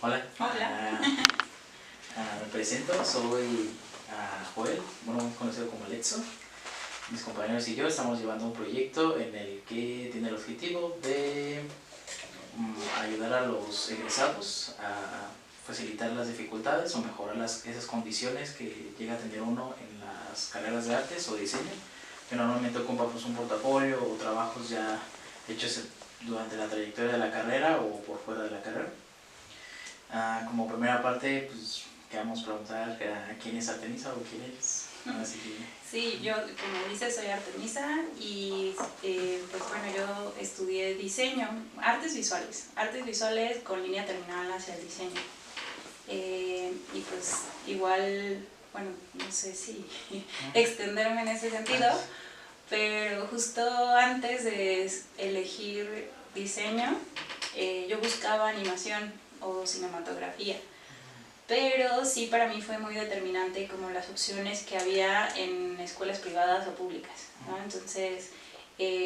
Hola. Hola. Me presento, soy Joel, bueno, muy conocido como Alexo. Mis compañeros y yo estamos llevando un proyecto en el que tiene el objetivo de ayudar a los egresados a facilitar las dificultades o mejorar esas condiciones que llega a tener uno en las carreras de artes o diseño, que normalmente ocupa pues, un portafolio o trabajos ya hechos durante la trayectoria de la carrera o por fuera de la carrera. Como primera parte, pues queremos preguntar quién es Artemisa o quién eres. Así que... Sí, yo, como dices, soy Artemisa y pues bueno, yo estudié diseño, artes visuales con línea terminal hacia el diseño. Y pues igual, bueno, no sé si extenderme en ese sentido, pero justo antes de elegir diseño, yo buscaba animación o cinematografía. Pero sí, para mí fue muy determinante como las opciones que había en escuelas privadas o públicas, ¿no? Entonces,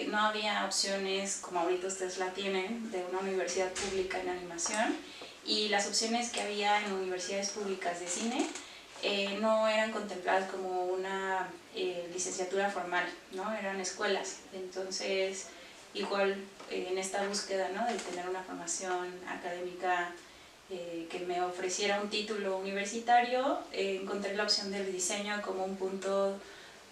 no había opciones como ahorita ustedes la tienen de una universidad pública en animación, y las opciones que había en universidades públicas de cine no eran contempladas como una licenciatura formal, ¿no? Eran escuelas. Entonces, igual en esta búsqueda, ¿no? de tener una formación académica que me ofreciera un título universitario, encontré la opción del diseño como un punto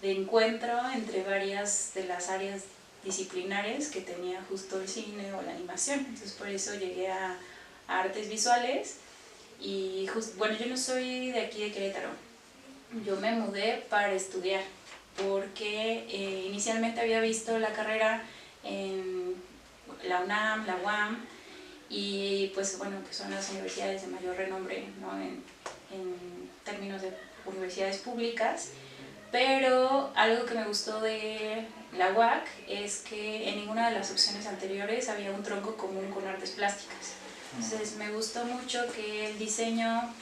de encuentro entre varias de las áreas disciplinares que tenía justo el cine o la animación. Entonces por eso llegué a artes visuales y bueno, yo no soy de aquí de Querétaro, yo me mudé para estudiar porque inicialmente había visto la carrera en la UNAM, la UAM, y pues bueno, que son las universidades de mayor renombre, ¿no? en términos de universidades públicas, pero algo que me gustó de la UAC es que en ninguna de las opciones anteriores había un tronco común con artes plásticas. Entonces me gustó mucho que el diseño,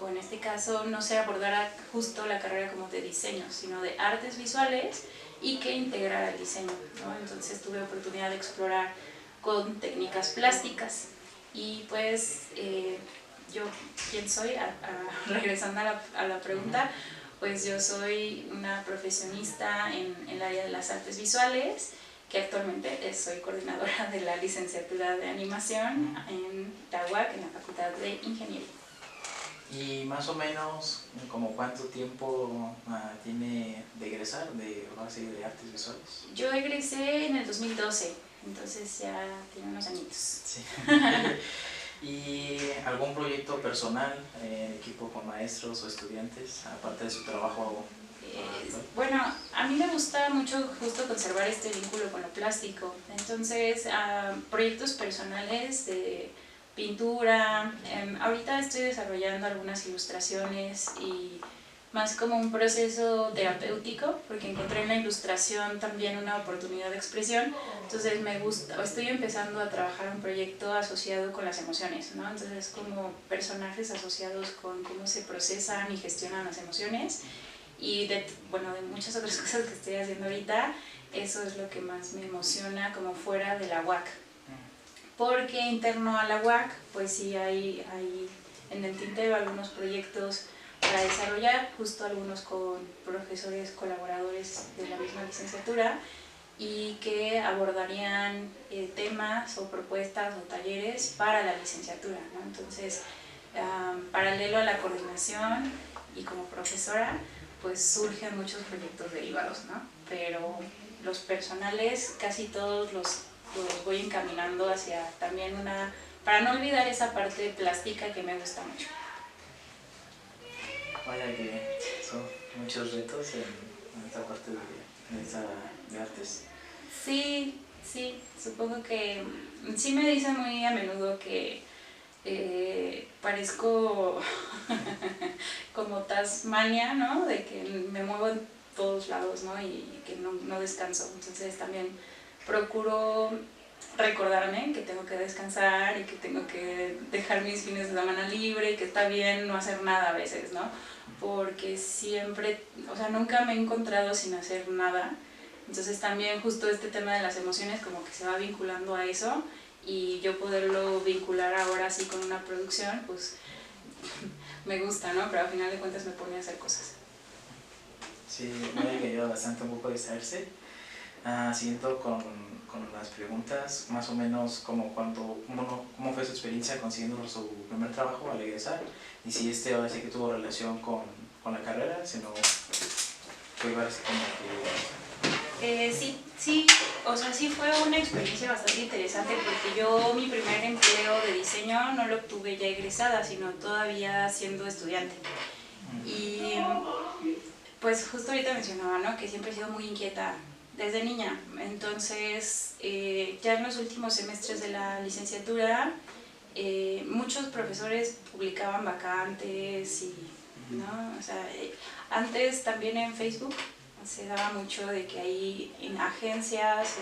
o en este caso no se abordara justo la carrera como de diseño, sino de artes visuales, y que integrara el diseño, ¿no? Entonces tuve oportunidad de explorar con técnicas plásticas. Y pues yo, ¿quién soy? Regresando a la pregunta, pues yo soy una profesionista en el área de las artes visuales, que actualmente soy coordinadora de la licenciatura de animación en la UAC, en la Facultad de Ingeniería. ¿Y más o menos como cuánto tiempo tiene de egresar de artes visuales? Yo egresé en el 2012, entonces ya tiene unos añitos. Sí. ¿Y algún proyecto personal en equipo con maestros o estudiantes, aparte de su trabajo? Bueno, a mí me gusta mucho justo conservar este vínculo con lo plástico, entonces proyectos personales de pintura, ahorita estoy desarrollando algunas ilustraciones y más como un proceso terapéutico, porque encontré en la ilustración también una oportunidad de expresión. Entonces me gusta, estoy empezando a trabajar un proyecto asociado con las emociones, ¿no? Entonces como personajes asociados con cómo se procesan y gestionan las emociones, y bueno, de muchas otras cosas que estoy haciendo ahorita. Eso es lo que más me emociona como fuera de la UAC, porque interno a la UAC pues sí hay en el tintero algunos proyectos para desarrollar, justo algunos con profesores colaboradores de la misma licenciatura, y que abordarían temas o propuestas o talleres para la licenciatura, ¿no? Entonces, paralelo a la coordinación y como profesora, pues surgen muchos proyectos derivados, ¿no? Pero los personales casi todos los voy encaminando hacia también para no olvidar esa parte plástica que me gusta mucho. Vaya que son muchos retos en esta parte de artes. Sí, supongo que sí me dicen muy a menudo que parezco como Tasmania, ¿no? De que me muevo en todos lados, ¿no? Y que no descanso. Entonces también procuro recordarme que tengo que descansar y que tengo que dejar mis fines de semana libre y que está bien no hacer nada a veces, ¿no? Porque siempre, o sea, nunca me he encontrado sin hacer nada. Entonces también justo este tema de las emociones como que se va vinculando a eso, y yo poderlo vincular ahora sí con una producción, pues me gusta, ¿no? Pero al final de cuentas me pone a hacer cosas. Sí, me ayuda bastante un poco a distraerse. Siguiendo con las preguntas, más o menos cómo fue su experiencia consiguiendo su primer trabajo al egresar, y si ahora sí que tuvo relación con la carrera, si no fue igual así como que... Sí, o sea, sí fue una experiencia bastante interesante porque yo mi primer empleo de diseño no lo obtuve ya egresada, sino todavía siendo estudiante. Y pues justo ahorita mencionaba, ¿no?, que siempre he sido muy inquieta desde niña. Entonces, ya en los últimos semestres de la licenciatura, muchos profesores publicaban vacantes y, ¿no? O sea, antes también en Facebook se daba mucho de que ahí en agencias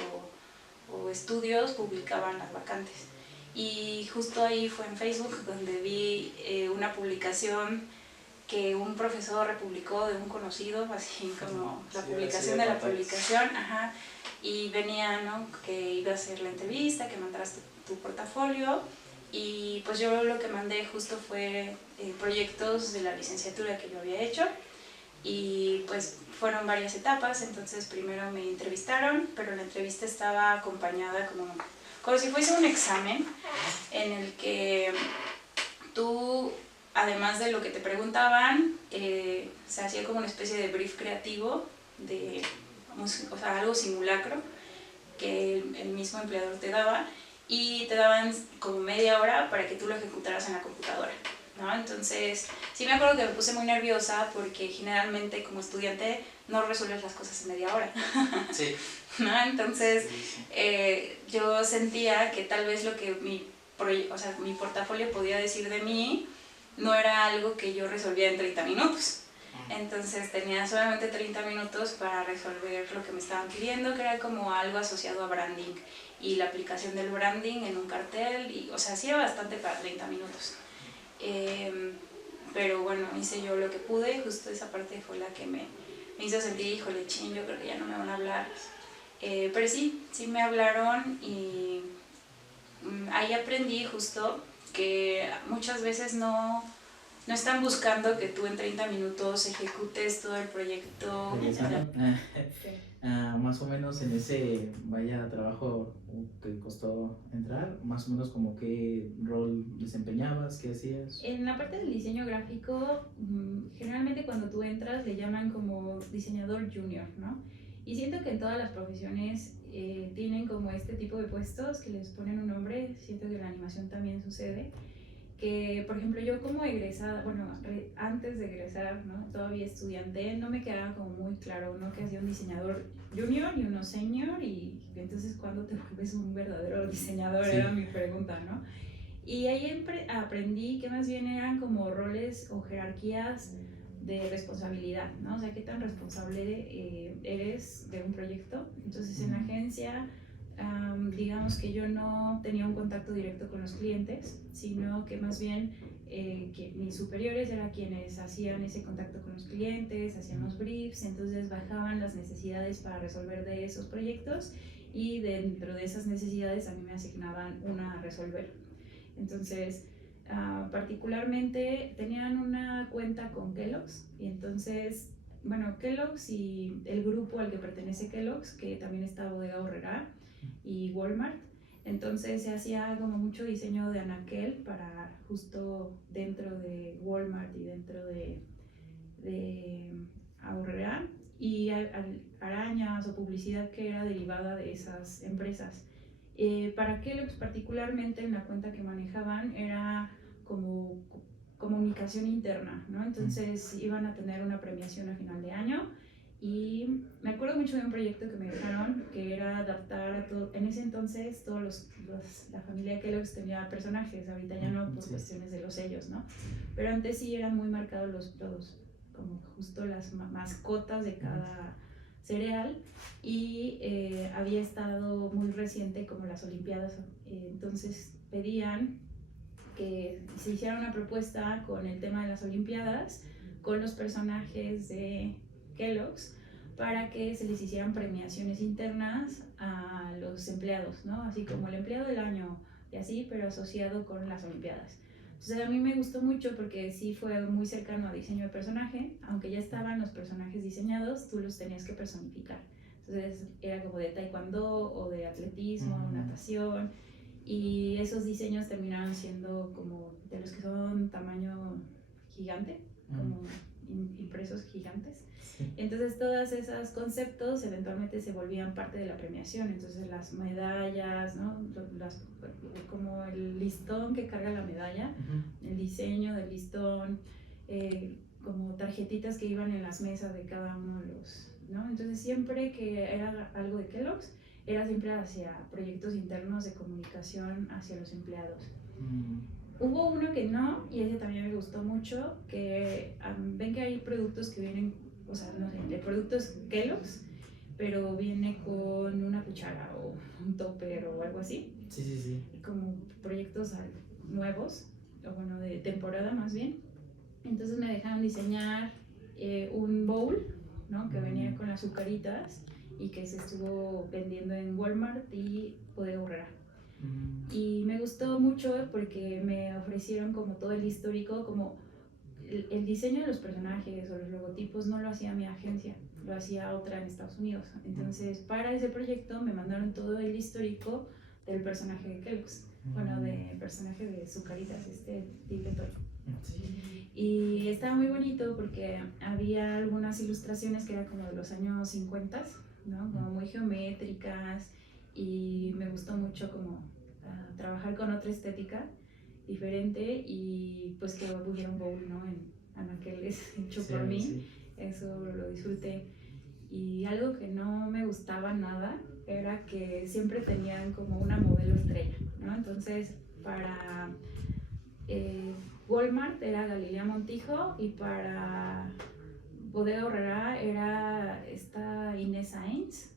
o estudios publicaban las vacantes. Y justo ahí fue en Facebook donde vi una publicación que un profesor republicó de un conocido, así como la publicación de la publicación, y venía, ¿no?, que iba a hacer la entrevista, que mandaras tu portafolio, y pues yo lo que mandé justo fue proyectos de la licenciatura que yo había hecho, y pues fueron varias etapas. Entonces primero me entrevistaron, pero la entrevista estaba acompañada como si fuese un examen en el que tú, además de lo que te preguntaban, se hacía como una especie de brief creativo, o sea, algo simulacro que el mismo empleador te daba, y te daban como media hora para que tú lo ejecutaras en la computadora, ¿no? Entonces, sí me acuerdo que me puse muy nerviosa porque generalmente como estudiante no resuelves las cosas en media hora. Sí. ¿No? Entonces, yo sentía que tal vez lo que mi portafolio podía decir de mí no era algo que yo resolvía en 30 minutos. Entonces tenía solamente 30 minutos para resolver lo que me estaban pidiendo, que era como algo asociado a branding y la aplicación del branding en un cartel, y, o sea, hacía bastante para 30 minutos. Pero bueno, hice yo lo que pude. Justo esa parte fue la que me hizo sentir, híjole, chin, yo creo que ya no me van a hablar. Pero sí me hablaron, y ahí aprendí justo que muchas veces no están buscando que tú en 30 minutos ejecutes todo el proyecto. Más o menos en ese trabajo que costó entrar, más o menos como qué rol desempeñabas, qué hacías. En la parte del diseño gráfico, generalmente cuando tú entras le llaman como diseñador junior, ¿no? Y siento que en todas las profesiones tienen como este tipo de puestos que les ponen un nombre. Siento que en la animación también sucede. Que, por ejemplo, yo como egresada, bueno, antes de egresar, ¿no?, todavía estudiante, no me quedaba como muy claro, ¿no?, que hacía un diseñador junior y uno senior, y entonces ¿cuándo te vuelves un verdadero diseñador? Sí. Era mi pregunta, ¿no? Y ahí aprendí que más bien eran como roles o jerarquías de responsabilidad, ¿no? O sea, qué tan responsable eres de un proyecto. Entonces, en la agencia, digamos que yo no tenía un contacto directo con los clientes, sino que más bien que mis superiores eran quienes hacían ese contacto con los clientes, hacían los briefs, entonces bajaban las necesidades para resolver de esos proyectos, y dentro de esas necesidades a mí me asignaban una a resolver. Entonces, particularmente tenían una cuenta con Kellogg's, y entonces, bueno, Kellogg's y el grupo al que pertenece Kellogg's, que también está Bodega Aurrerá y Walmart, entonces se hacía como mucho diseño de anaquel para justo dentro de Walmart y dentro de Aurrerá, y arañas o publicidad que era derivada de esas empresas. Para Kellogg's particularmente, en la cuenta que manejaban era como comunicación interna, ¿no? Entonces iban a tener una premiación a final de año, y me acuerdo mucho de un proyecto que me dejaron, que era adaptar a todo. En ese entonces la familia Kellogg's tenía personajes, ahorita ya no, por cuestiones de los sellos, ¿no? Pero antes sí eran muy marcados los como justo las mascotas de cada cereal, y había estado muy reciente como las Olimpiadas, entonces pedían que se hiciera una propuesta con el tema de las Olimpiadas, con los personajes de Kellogg's, para que se les hicieran premiaciones internas a los empleados, ¿no? Así como el empleado del año, y así, pero asociado con las Olimpiadas. Entonces a mí me gustó mucho porque sí fue muy cercano a diseño de personaje, aunque ya estaban los personajes diseñados, tú los tenías que personificar. Entonces era como de taekwondo o de atletismo, natación, y esos diseños terminaron siendo como de los que son tamaño gigante, como impresos gigantes. Sí. Entonces todos esos conceptos eventualmente se volvían parte de la premiación, entonces las medallas, ¿no? Como el listón que carga la medalla, el diseño del listón, como tarjetitas que iban en las mesas de cada uno de los, ¿no? Entonces siempre que era algo de Kellogg's, era siempre hacia proyectos internos de comunicación hacia los empleados. Hubo uno que no, y ese también me gustó mucho, que ven que hay productos que vienen, o sea, no sé, el producto es Kellogg's, pero viene con una cuchara o un topper o algo así. Sí, sí, sí. Como proyectos nuevos, o bueno, de temporada más bien. Entonces me dejaron diseñar un bowl, ¿no? Que venía con las azucaritas y que se estuvo vendiendo en Walmart y Bodega Aurrera. Y me gustó mucho porque me ofrecieron como todo el histórico, como el diseño de los personajes o los logotipos no lo hacía mi agencia, lo hacía otra en Estados Unidos. Entonces para ese proyecto me mandaron todo el histórico del personaje de Kellogg's, bueno, del personaje de Azucaritas, Tipetor. Sí. Y estaba muy bonito porque había algunas ilustraciones que eran como de los años 50, ¿no? Como muy geométricas, y me gustó mucho como trabajar con otra estética diferente, y pues que hubiera un bowl, ¿no? En anaqueles hecho por mí, sí. Eso lo disfruté. Y algo que no me gustaba nada era que siempre tenían como una modelo estrella, ¿no? Entonces para Walmart era Galilea Montijo, y para Bodega Aurrera era esta Inés Sainz.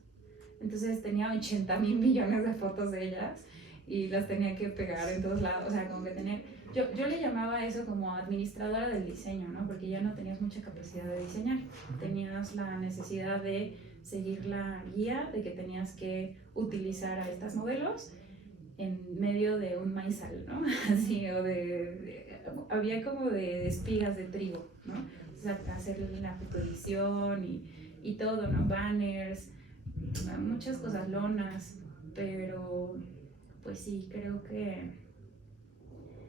Entonces tenía 80,000 millones de fotos de ellas y las tenía que pegar en todos lados, o sea, como que tenía... Yo le llamaba eso como administradora del diseño, ¿no? Porque ya no tenías mucha capacidad de diseñar, tenías la necesidad de seguir la guía de que tenías que utilizar a estas modelos en medio de un maizal, ¿no? Así, o había como de espigas de trigo, ¿no? O sea, hacerle la fotoedición y todo, ¿no? Banners, muchas cosas, lonas, pero pues sí, creo que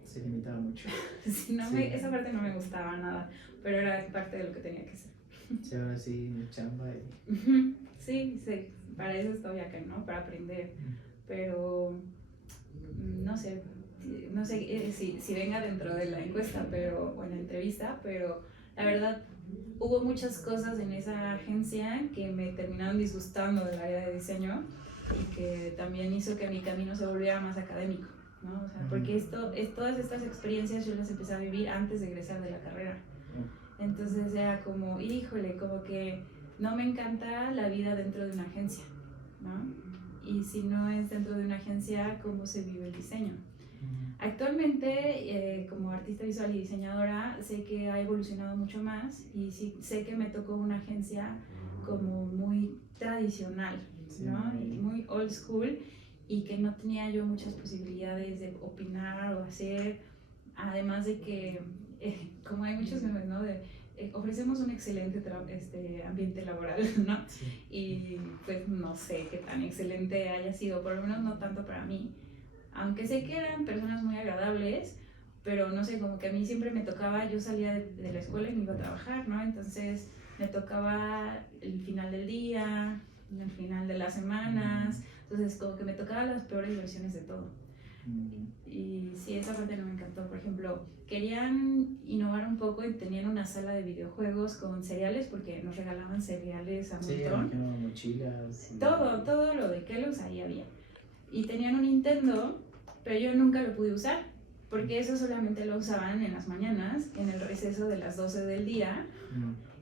se limitaba mucho. Sí, esa parte no me gustaba nada, pero era parte de lo que tenía que hacer. Sí, ahora sí, chamba y... Sí, para eso estoy acá, ¿no? Para aprender, pero no sé si venga dentro de la encuesta, pero, o en la entrevista, pero la verdad hubo muchas cosas en esa agencia que me terminaron disgustando del área de diseño, y que también hizo que mi camino se volviera más académico, ¿no? O sea, porque todas estas experiencias yo las empecé a vivir antes de egresar de la carrera. Entonces era como, híjole, como que no me encanta la vida dentro de una agencia, ¿no? Y si no es dentro de una agencia, ¿cómo se vive el diseño? Actualmente, como artista visual y diseñadora, sé que ha evolucionado mucho más, y sí, sé que me tocó una agencia como muy tradicional, ¿no? Y muy old school, y que no tenía yo muchas posibilidades de opinar o hacer, además de que, como hay muchos memes, ¿no? Ofrecemos un excelente ambiente laboral, ¿no? Sí. Y pues no sé qué tan excelente haya sido, por lo menos no tanto para mí, aunque sé que eran personas muy agradables, pero no sé, como que a mí siempre me tocaba, yo salía de la escuela y me iba a trabajar, ¿no? Entonces me tocaba el final del día, el final de las semanas, entonces como que me tocaba las peores versiones de todo. Y sí, esa parte no me encantó. Por ejemplo, querían innovar un poco y tenían una sala de videojuegos con cereales, porque nos regalaban cereales a montón. Sí, mochilas. Todo lo de Kellogg's ahí había. Y tenían un Nintendo, pero yo nunca lo pude usar, porque eso solamente lo usaban en las mañanas, en el receso de las 12 del día.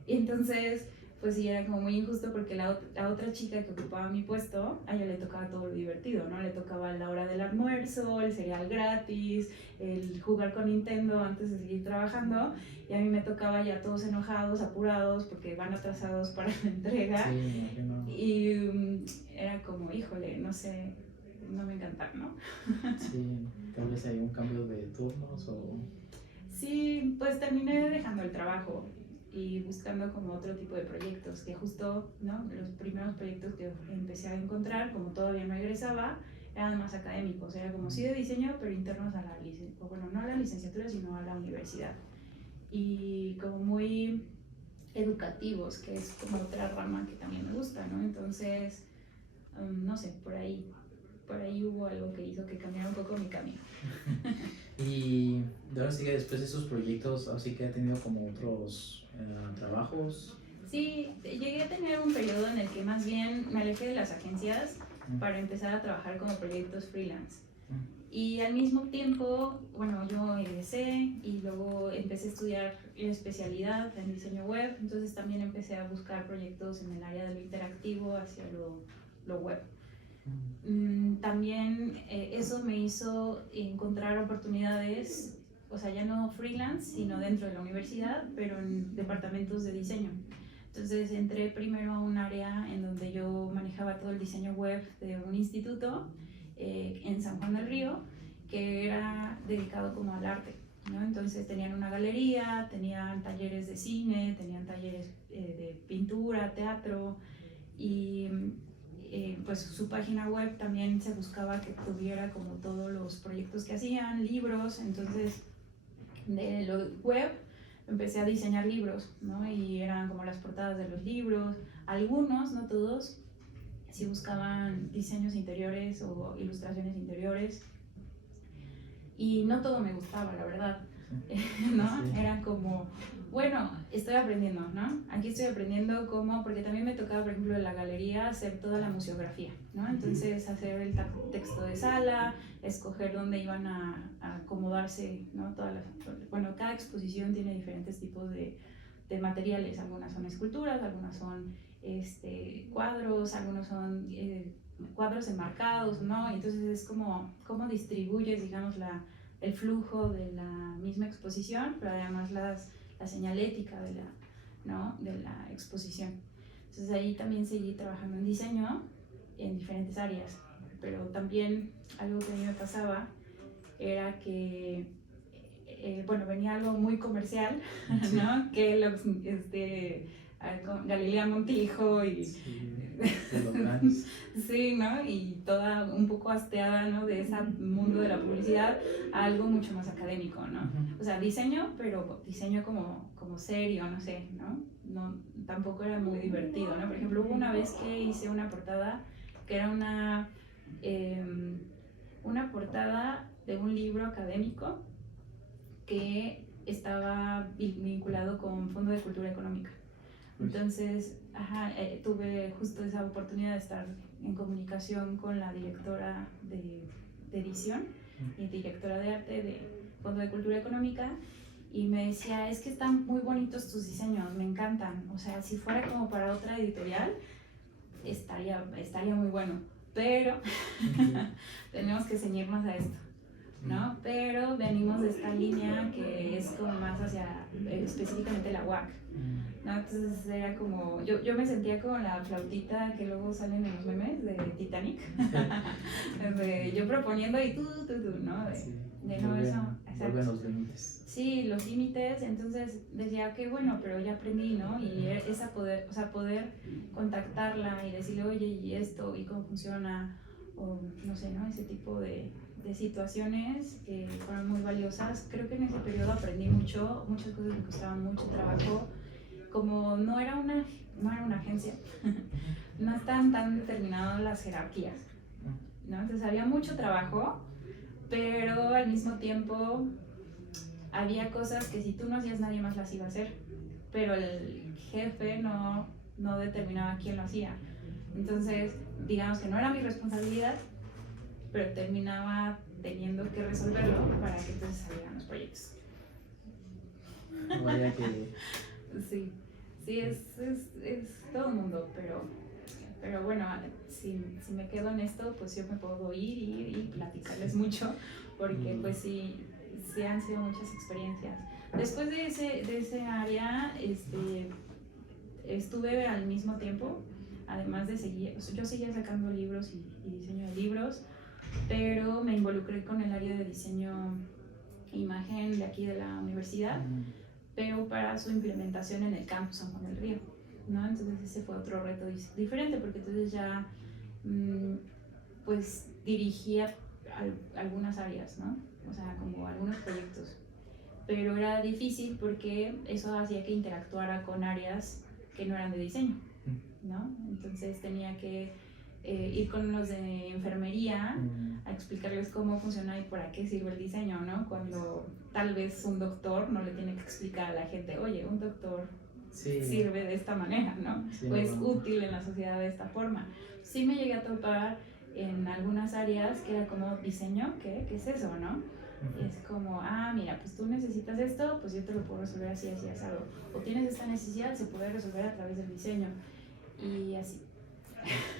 Y entonces, pues sí, era como muy injusto, porque la otra chica que ocupaba mi puesto, a ella le tocaba todo lo divertido, ¿no? Le tocaba la hora del almuerzo, el cereal gratis, el jugar con Nintendo antes de seguir trabajando, y a mí me tocaba ya todos enojados, apurados, porque van atrasados para la entrega. Sí, no. Y era como, híjole, no sé, no me encanta, ¿no? Sí, tal vez hay un cambio de turnos o... Sí, pues terminé dejando el trabajo y buscando como otro tipo de proyectos, que justo, ¿no? Los primeros proyectos que empecé a encontrar, como todavía no egresaba, eran más académicos, era como sí de diseño, pero internos a la licenciatura, bueno, no a la licenciatura, sino a la universidad. Y como muy educativos, que es como otra rama que también me gusta, ¿no? Entonces, no sé, por ahí hubo algo que hizo que cambiara un poco mi camino. Y ahora sí que después de esos proyectos, así que ha tenido como otros trabajos. Sí, llegué a tener un periodo en el que más bien me alejé de las agencias para empezar a trabajar como proyectos freelance. Y al mismo tiempo, bueno, yo egresé y luego empecé a estudiar la especialidad en diseño web, entonces también empecé a buscar proyectos en el área de lo interactivo hacia lo web. También eso me hizo encontrar oportunidades, o sea, ya no freelance, sino dentro de la universidad, pero en departamentos de diseño. Entonces entré primero a un área en donde yo manejaba todo el diseño web de un instituto en San Juan del Río, que era dedicado como al arte, ¿no? Entonces tenían una galería, tenían talleres de cine, tenían talleres de pintura, teatro, y pues su página web también se buscaba que tuviera como todos los proyectos que hacían, libros. Entonces de lo web empecé a diseñar libros, ¿no? Y eran como las portadas de los libros, algunos, no todos, sí buscaban diseños interiores o ilustraciones interiores, y no todo me gustaba, la verdad, ¿no? Sí. Era como, bueno, estoy aprendiendo, ¿no? Aquí estoy aprendiendo cómo, porque también me tocaba, por ejemplo, en la galería hacer toda la museografía, ¿no? Entonces hacer el texto de sala, escoger dónde iban a acomodarse, ¿no? Bueno, cada exposición tiene diferentes tipos de materiales, algunas son esculturas, algunas son cuadros, algunos son cuadros enmarcados, ¿no? Entonces es como cómo distribuyes, digamos, el flujo de la misma exposición, pero además la señalética de ¿no? de la exposición. Entonces ahí también seguí trabajando en diseño en diferentes áreas, pero también algo que a mí me pasaba era que bueno, venía algo muy comercial, ¿no? Que los, con Galilea Montijo y Sí, sí, ¿no? Y toda un poco hasteada, ¿no? De ese mundo de la publicidad a algo mucho más académico, ¿no? O sea, diseño, pero diseño como serio, no sé, ¿no? No, tampoco era muy divertido, ¿no? Por ejemplo, hubo una vez que hice una portada que era una portada de un libro académico que estaba vinculado con Fondo de Cultura Económica. Entonces, tuve justo esa oportunidad de estar en comunicación con la directora de edición y directora de arte de Fondo de Cultura Económica, y me decía, es que están muy bonitos tus diseños, me encantan, o sea, si fuera como para otra editorial, estaría muy bueno, pero tenemos que ceñirnos a esto, ¿no? Pero venimos de esta línea que es como más hacia específicamente la UAC, ¿no? Entonces era como, yo me sentía como la flautita que luego salen en los memes de Titanic, yo proponiendo y tú, ¿no? Vuelven los límites. Sí, los límites. Entonces decía, que bueno, pero ya aprendí, ¿no? Y poder contactarla y decirle, oye, y esto, y cómo funciona, o no sé, ¿no? Ese tipo de situaciones fueron muy valiosas. Creo que en ese periodo aprendí mucho, muchas cosas me costaban mucho trabajo. Como no era una agencia, no están tan determinadas las jerarquías, ¿no? Entonces había mucho trabajo, pero al mismo tiempo había cosas que si tú no hacías, nadie más las iba a hacer, pero el jefe no determinaba quién lo hacía. Entonces, digamos que no era mi responsabilidad, pero terminaba teniendo que resolverlo para que entonces salieran los proyectos. Vaya que... Sí, es todo un mundo, pero bueno, si me quedo en esto, pues yo me puedo ir y platicarles mucho, porque pues sí han sido muchas experiencias. Después de ese área, estuve al mismo tiempo, además de seguir, yo seguía sacando libros y diseño de libros, pero me involucré con el área de diseño e imagen de aquí de la universidad, pero para su implementación en el campus San Juan del Río, ¿no? Entonces ese fue otro reto diferente, porque entonces ya pues dirigía algunas áreas, ¿no? O sea, como algunos proyectos, pero era difícil porque eso hacía que interactuara con áreas que no eran de diseño, ¿no? Entonces tenía que ir con los de enfermería a explicarles cómo funciona y para qué sirve el diseño, ¿no? Cuando tal vez un doctor no le tiene que explicar a la gente, oye, un doctor sirve de esta manera, ¿no? O es útil en la sociedad de esta forma. Sí me llegué a topar en algunas áreas que era como diseño, ¿qué es eso, no? Es como, mira, pues tú necesitas esto, pues yo te lo puedo resolver así, así, así. O tienes esta necesidad, se puede resolver a través del diseño. Y así.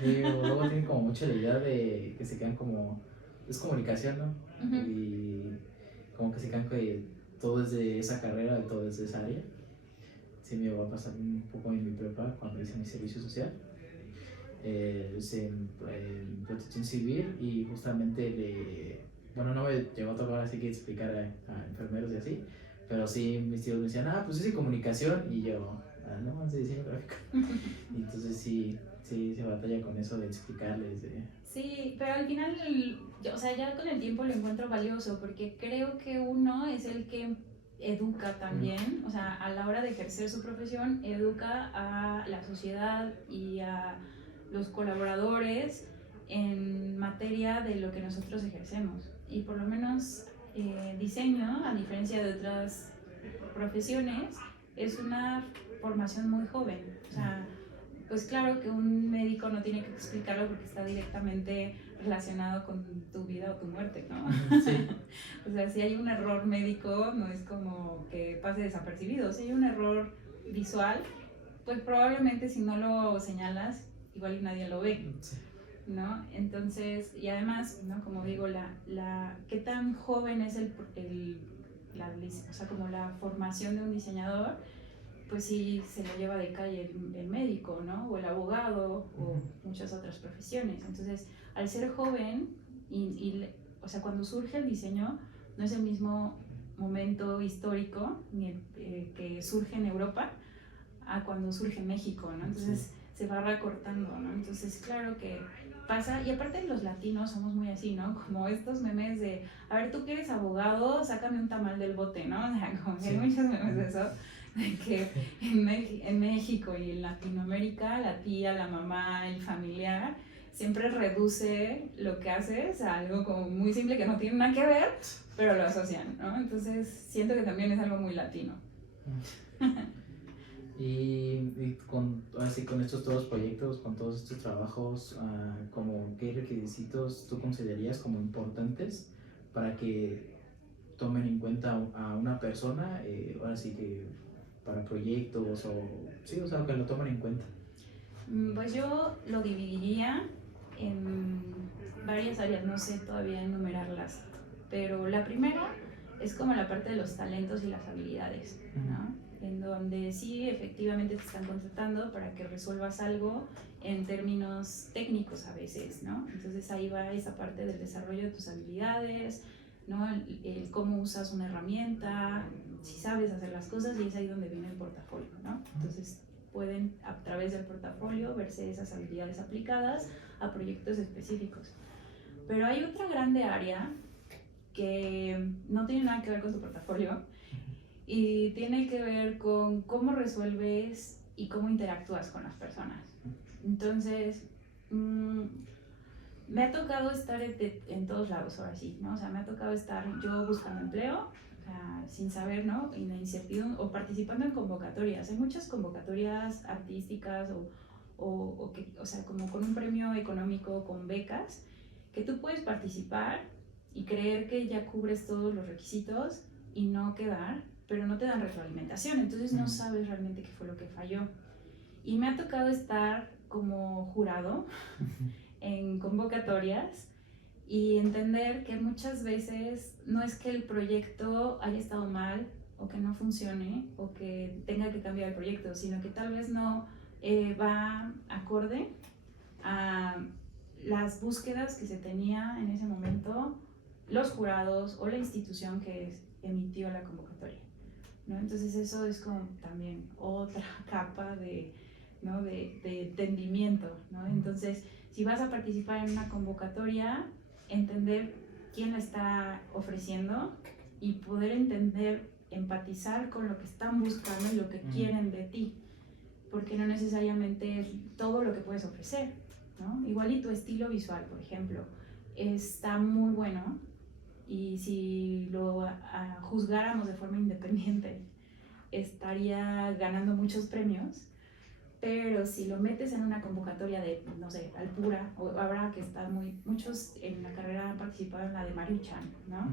Luego tienen como mucha la idea de que se quedan como, es comunicación, ¿no? Y como que se quedan que todo es de esa carrera, todo es de esa área. Sí me va a pasar un poco en mi prepa cuando hice mi servicio social. Hice en protección civil y justamente bueno, no me llegó a tocar así que explicar a enfermeros y así, pero sí mis tíos me decían, pues es de comunicación, y yo, no, es de diseño gráfico. Y entonces sí se batalla con eso de explicarles. Sí, pero al final, o sea, ya con el tiempo lo encuentro valioso, porque creo que uno es el que educa también, o sea, a la hora de ejercer su profesión, educa a la sociedad y a los colaboradores en materia de lo que nosotros ejercemos. Y por lo menos diseño, a diferencia de otras profesiones, es una formación muy joven. O sea, pues claro que un médico no tiene que explicarlo porque está directamente relacionado con tu vida o tu muerte, ¿no? Sí. O sea, si hay un error médico, no es como que pase desapercibido. Si hay un error visual, pues probablemente si no lo señalas, igual nadie lo ve, ¿no? Entonces, y además, ¿no? Como digo, ¿qué tan joven es o sea, como la formación de un diseñador? Pues sí se lo lleva de calle el médico, ¿no? O el abogado, o muchas otras profesiones. Entonces, al ser joven, o sea, cuando surge el diseño, no es el mismo momento histórico que surge en Europa a cuando surge en México, ¿no? Entonces se va recortando, ¿no? Entonces, claro que pasa, y aparte los latinos somos muy así, ¿no? Como estos memes de, a ver, tú que eres abogado, sácame un tamal del bote, ¿no? O sea, como que hay muchos memes de eso, de que en México y en Latinoamérica, la tía, la mamá, el familiar, siempre reduce lo que haces a algo como muy simple que no tiene nada que ver, pero lo asocian, ¿no? Entonces, siento que también es algo muy latino. Y así con estos todos proyectos, con todos estos trabajos, como ¿qué requisitos tú considerarías como importantes para que tomen en cuenta a una persona, ahora sí que para proyectos o sea, que lo tomen en cuenta? Pues yo lo dividiría en varias áreas, no sé todavía enumerarlas, pero la primera es como la parte de los talentos y las habilidades, ¿no? En donde sí efectivamente te están contratando para que resuelvas algo en términos técnicos a veces, ¿no? Entonces ahí va esa parte del desarrollo de tus habilidades, ¿no? El cómo usas una herramienta, si sabes hacer las cosas, y es ahí donde viene el portafolio, ¿no? Entonces pueden a través del portafolio verse esas habilidades aplicadas a proyectos específicos. Pero hay otra grande área que no tiene nada que ver con tu portafolio y tiene que ver con cómo resuelves y cómo interactúas con las personas. Entonces, me ha tocado estar en todos lados ahora sí, ¿no? O sea, me ha tocado estar yo buscando empleo, o sea, sin saber, ¿no? En la incertidumbre, o participando en convocatorias. Hay muchas convocatorias artísticas o sea, como con un premio económico, con becas, que tú puedes participar y creer que ya cubres todos los requisitos y no quedar, pero no te dan retroalimentación, entonces no sabes realmente qué fue lo que falló. Y me ha tocado estar como jurado en convocatorias y entender que muchas veces no es que el proyecto haya estado mal o que no funcione o que tenga que cambiar el proyecto, sino que tal vez no va acorde a las búsquedas que se tenía en ese momento, los jurados o la institución que emitió la convocatoria, ¿no? Entonces eso es como también otra capa de, ¿no? de entendimiento, ¿no? Entonces, si vas a participar en una convocatoria, entender quién la está ofreciendo y poder entender, empatizar con lo que están buscando y lo que quieren de ti, porque no necesariamente es todo lo que puedes ofrecer, ¿no? Igual y tu estilo visual, por ejemplo, está muy bueno, y si lo juzgáramos de forma independiente, estaría ganando muchos premios, pero si lo metes en una convocatoria de, no sé, Alpura, o ahora que están muchos en la carrera han participado en la de Maruchan, ¿no?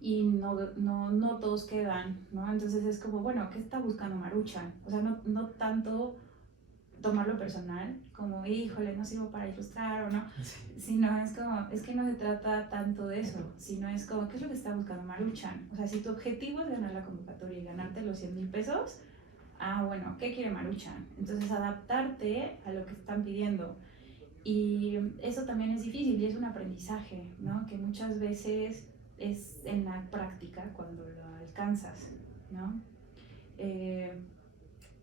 Y no todos quedan, ¿no? Entonces es como, bueno, ¿qué está buscando Maruchan? O sea, no tanto tomarlo personal, como, híjole, no sirvo para ilustrar o no, sino es como, es que no se trata tanto de eso, sino es como, ¿qué es lo que está buscando Maruchan? O sea, si tu objetivo es ganar la convocatoria y ganarte los 100,000 pesos, bueno, ¿qué quiere Maruchan? Entonces adaptarte a lo que están pidiendo. Y eso también es difícil y es un aprendizaje, ¿no? Que muchas veces es en la práctica cuando lo alcanzas, ¿no?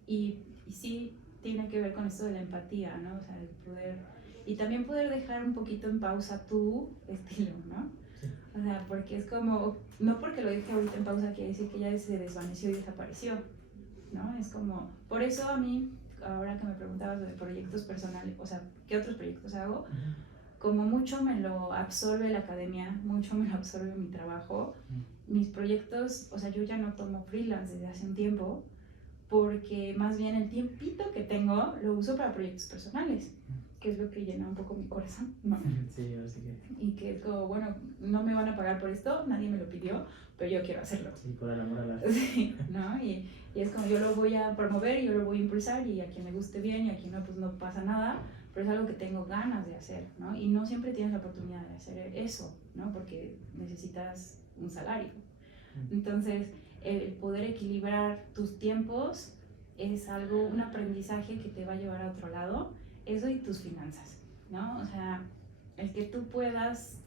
Y sí tiene que ver con esto de la empatía, ¿no? O sea, el poder, y también poder dejar un poquito en pausa tu estilo, ¿no? Sí. O sea, porque es como, no porque lo dije ahorita en pausa quiere decir que ya se desvaneció y desapareció, ¿no? Es como, por eso a mí, ahora que me preguntabas de proyectos personales, o sea, ¿qué otros proyectos hago? Como mucho me lo absorbe la academia, mucho me lo absorbe mi trabajo, mis proyectos, o sea, yo ya no tomo freelance desde hace un tiempo, porque más bien el tiempito que tengo lo uso para proyectos personales, que es lo que llena un poco mi corazón, ¿no? Sí, así que... Y que es como, bueno, no me van a pagar por esto, nadie me lo pidió, pero yo quiero hacerlo. Sí, por el amor al arte. Sí, ¿no? Y es como yo lo voy a promover y yo lo voy a impulsar y a quien le guste bien y a quien no, pues no pasa nada, pero es algo que tengo ganas de hacer, ¿no? Y no siempre tienes la oportunidad de hacer eso, ¿no? Porque necesitas un salario. Entonces, el poder equilibrar tus tiempos es algo, un aprendizaje que te va a llevar a otro lado, eso y tus finanzas, ¿no? O sea, el que tú puedas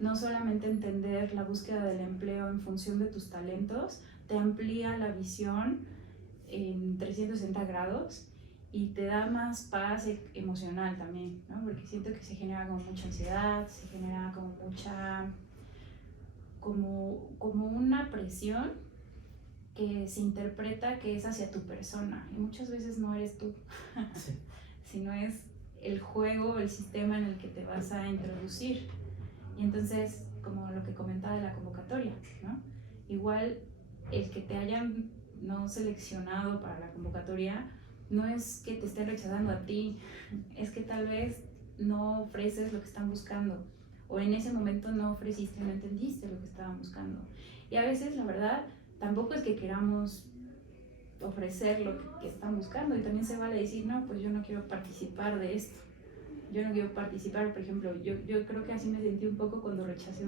no solamente entender la búsqueda del empleo en función de tus talentos, te amplía la visión en 360 grados y te da más paz emocional también, ¿no? Porque siento que se genera como mucha ansiedad, se genera como mucha, como una presión que se interpreta que es hacia tu persona y muchas veces no eres tú, sí. Sino es el juego, el sistema en el que te vas a introducir. Y entonces, como lo que comentaba de la convocatoria, ¿no? Igual el que te hayan no seleccionado para la convocatoria no es que te estén rechazando a ti, es que tal vez no ofreces lo que están buscando o en ese momento no ofreciste, no entendiste lo que estaban buscando. Y a veces, la verdad, tampoco es que queramos ofrecer lo que están buscando y también se vale decir, no, pues yo no quiero participar de esto. Yo no quiero participar, por ejemplo, yo creo que así me sentí un poco cuando rechacé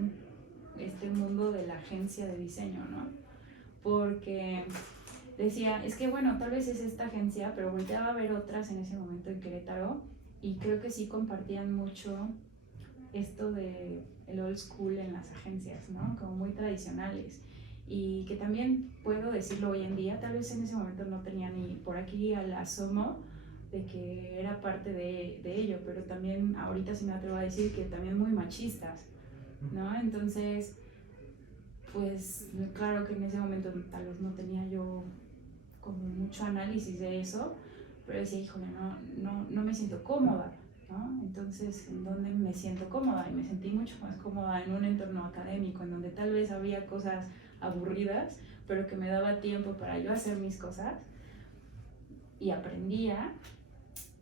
este mundo de la agencia de diseño, ¿no? Porque decía, es que bueno, tal vez es esta agencia, pero volteaba a ver otras en ese momento en Querétaro y creo que sí compartían mucho esto de el old school en las agencias, ¿no? Como muy tradicionales. Y que también puedo decirlo hoy en día, tal vez en ese momento no tenía ni por aquí al asomo de que era parte de ello, pero también ahorita sí me atrevo a decir que también muy machistas, ¿no? Entonces, pues claro que en ese momento tal vez no tenía yo como mucho análisis de eso, pero decía, híjole, no me siento cómoda, ¿no? Entonces, ¿en dónde me siento cómoda? Y me sentí mucho más cómoda en un entorno académico, en donde tal vez había cosas aburridas, pero que me daba tiempo para yo hacer mis cosas y aprendía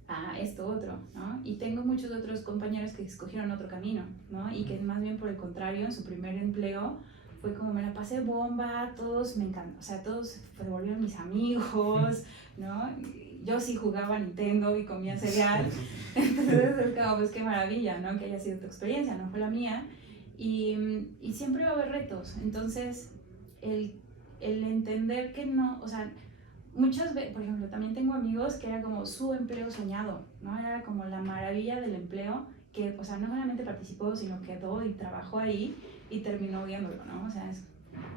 a esto otro, ¿no? Y tengo muchos otros compañeros que escogieron otro camino, ¿no? Y que más bien por el contrario, en su primer empleo fue como me la pasé bomba, todos me encantó, o sea, todos se volvieron mis amigos, ¿no? Yo sí jugaba a Nintendo y comía cereal, entonces es como, pues qué maravilla, ¿no? Que haya sido tu experiencia, no fue la mía, y siempre va a haber retos, entonces el entender que no, o sea, muchas veces, por ejemplo, también tengo amigos que era como su empleo soñado, ¿no? Era como la maravilla del empleo que, o sea, no solamente participó, sino quedó y trabajó ahí y terminó viéndolo, ¿no? O sea, es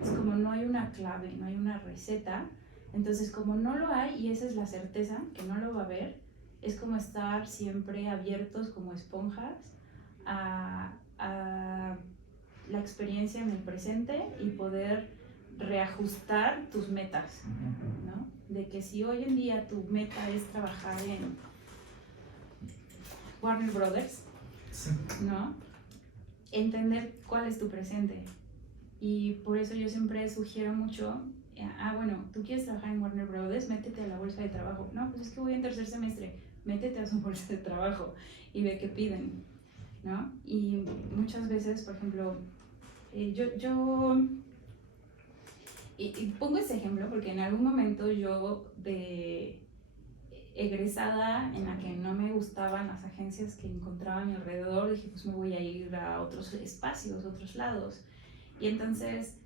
como no hay una clave, no hay una receta. Entonces, como no lo hay, y esa es la certeza, que no lo va a haber, es como estar siempre abiertos como esponjas a la experiencia en el presente y poder reajustar tus metas, ¿no? De que si hoy en día tu meta es trabajar en Warner Brothers, ¿no? Entender cuál es tu presente. Y por eso yo siempre sugiero mucho, bueno, tú quieres trabajar en Warner Brothers, métete a la bolsa de trabajo. No, pues es que voy en tercer semestre, métete a su bolsa de trabajo y ve qué piden, ¿no? Y muchas veces, por ejemplo, y pongo ese ejemplo porque en algún momento yo de egresada en la que no me gustaban las agencias que encontraba a mi alrededor, dije pues me voy a ir a otros espacios, otros lados. Y entonces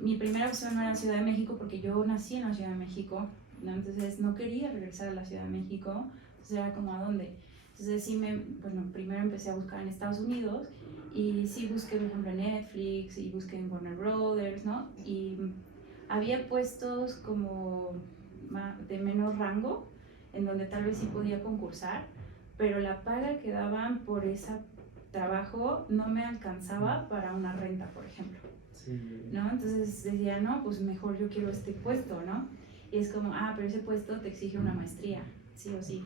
mi primera opción no era Ciudad de México porque yo nací en la Ciudad de México, ¿no? Entonces no quería regresar a la Ciudad de México, entonces era como ¿a dónde? Entonces sí bueno, primero empecé a buscar en Estados Unidos y sí busqué por ejemplo en Netflix y busqué en Warner Brothers, ¿no? Y había puestos como de menor rango en donde tal vez sí podía concursar, pero la paga que daban por ese trabajo no me alcanzaba para una renta, por ejemplo. Sí. ¿No? Entonces decía, no, pues mejor yo quiero este puesto, ¿no? Y es como, pero ese puesto te exige una maestría, sí o sí,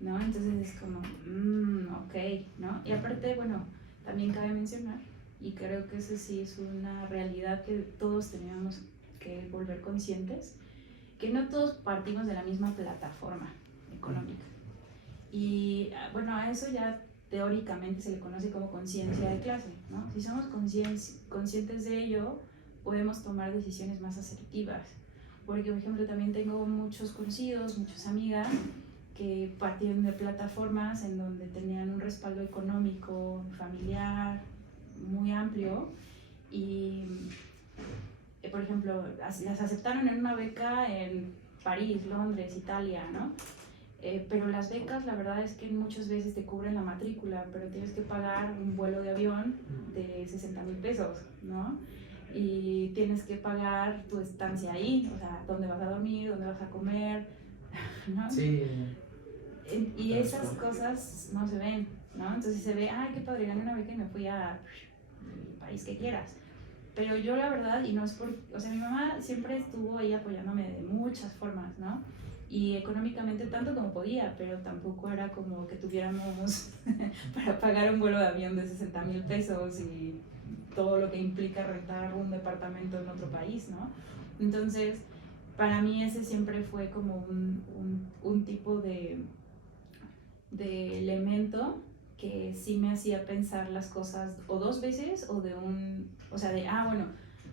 ¿no? Entonces es como, ok, ¿no? Y aparte, bueno, también cabe mencionar, y creo que eso sí es una realidad que todos tenemos que volver conscientes, que no todos partimos de la misma plataforma económica. Y bueno, a eso ya teóricamente se le conoce como conciencia de clase, ¿no? Si somos conscientes de ello, podemos tomar decisiones más asertivas. Porque, por ejemplo, también tengo muchos conocidos, muchas amigas que partieron de plataformas en donde tenían un respaldo económico, familiar, muy amplio y, por ejemplo, las aceptaron en una beca en París, Londres, Italia, ¿no? Pero las becas, la verdad es que muchas veces te cubren la matrícula, pero tienes que pagar un vuelo de avión de 60,000 pesos, ¿no? Y tienes que pagar tu estancia ahí, o sea, dónde vas a dormir, dónde vas a comer, ¿no? Sí. Y esas cosas no se ven, ¿no? Entonces se ve, qué padre, gané una beca y me fui a país que quieras. Pero yo la verdad, y no es por, o sea, mi mamá siempre estuvo ahí apoyándome de muchas formas, ¿no? Y económicamente tanto como podía, pero tampoco era como que tuviéramos para pagar un vuelo de avión de 60,000 pesos y todo lo que implica rentar un departamento en otro país, ¿no? Entonces, para mí ese siempre fue como un tipo de elemento que sí me hacía pensar las cosas o dos veces o bueno,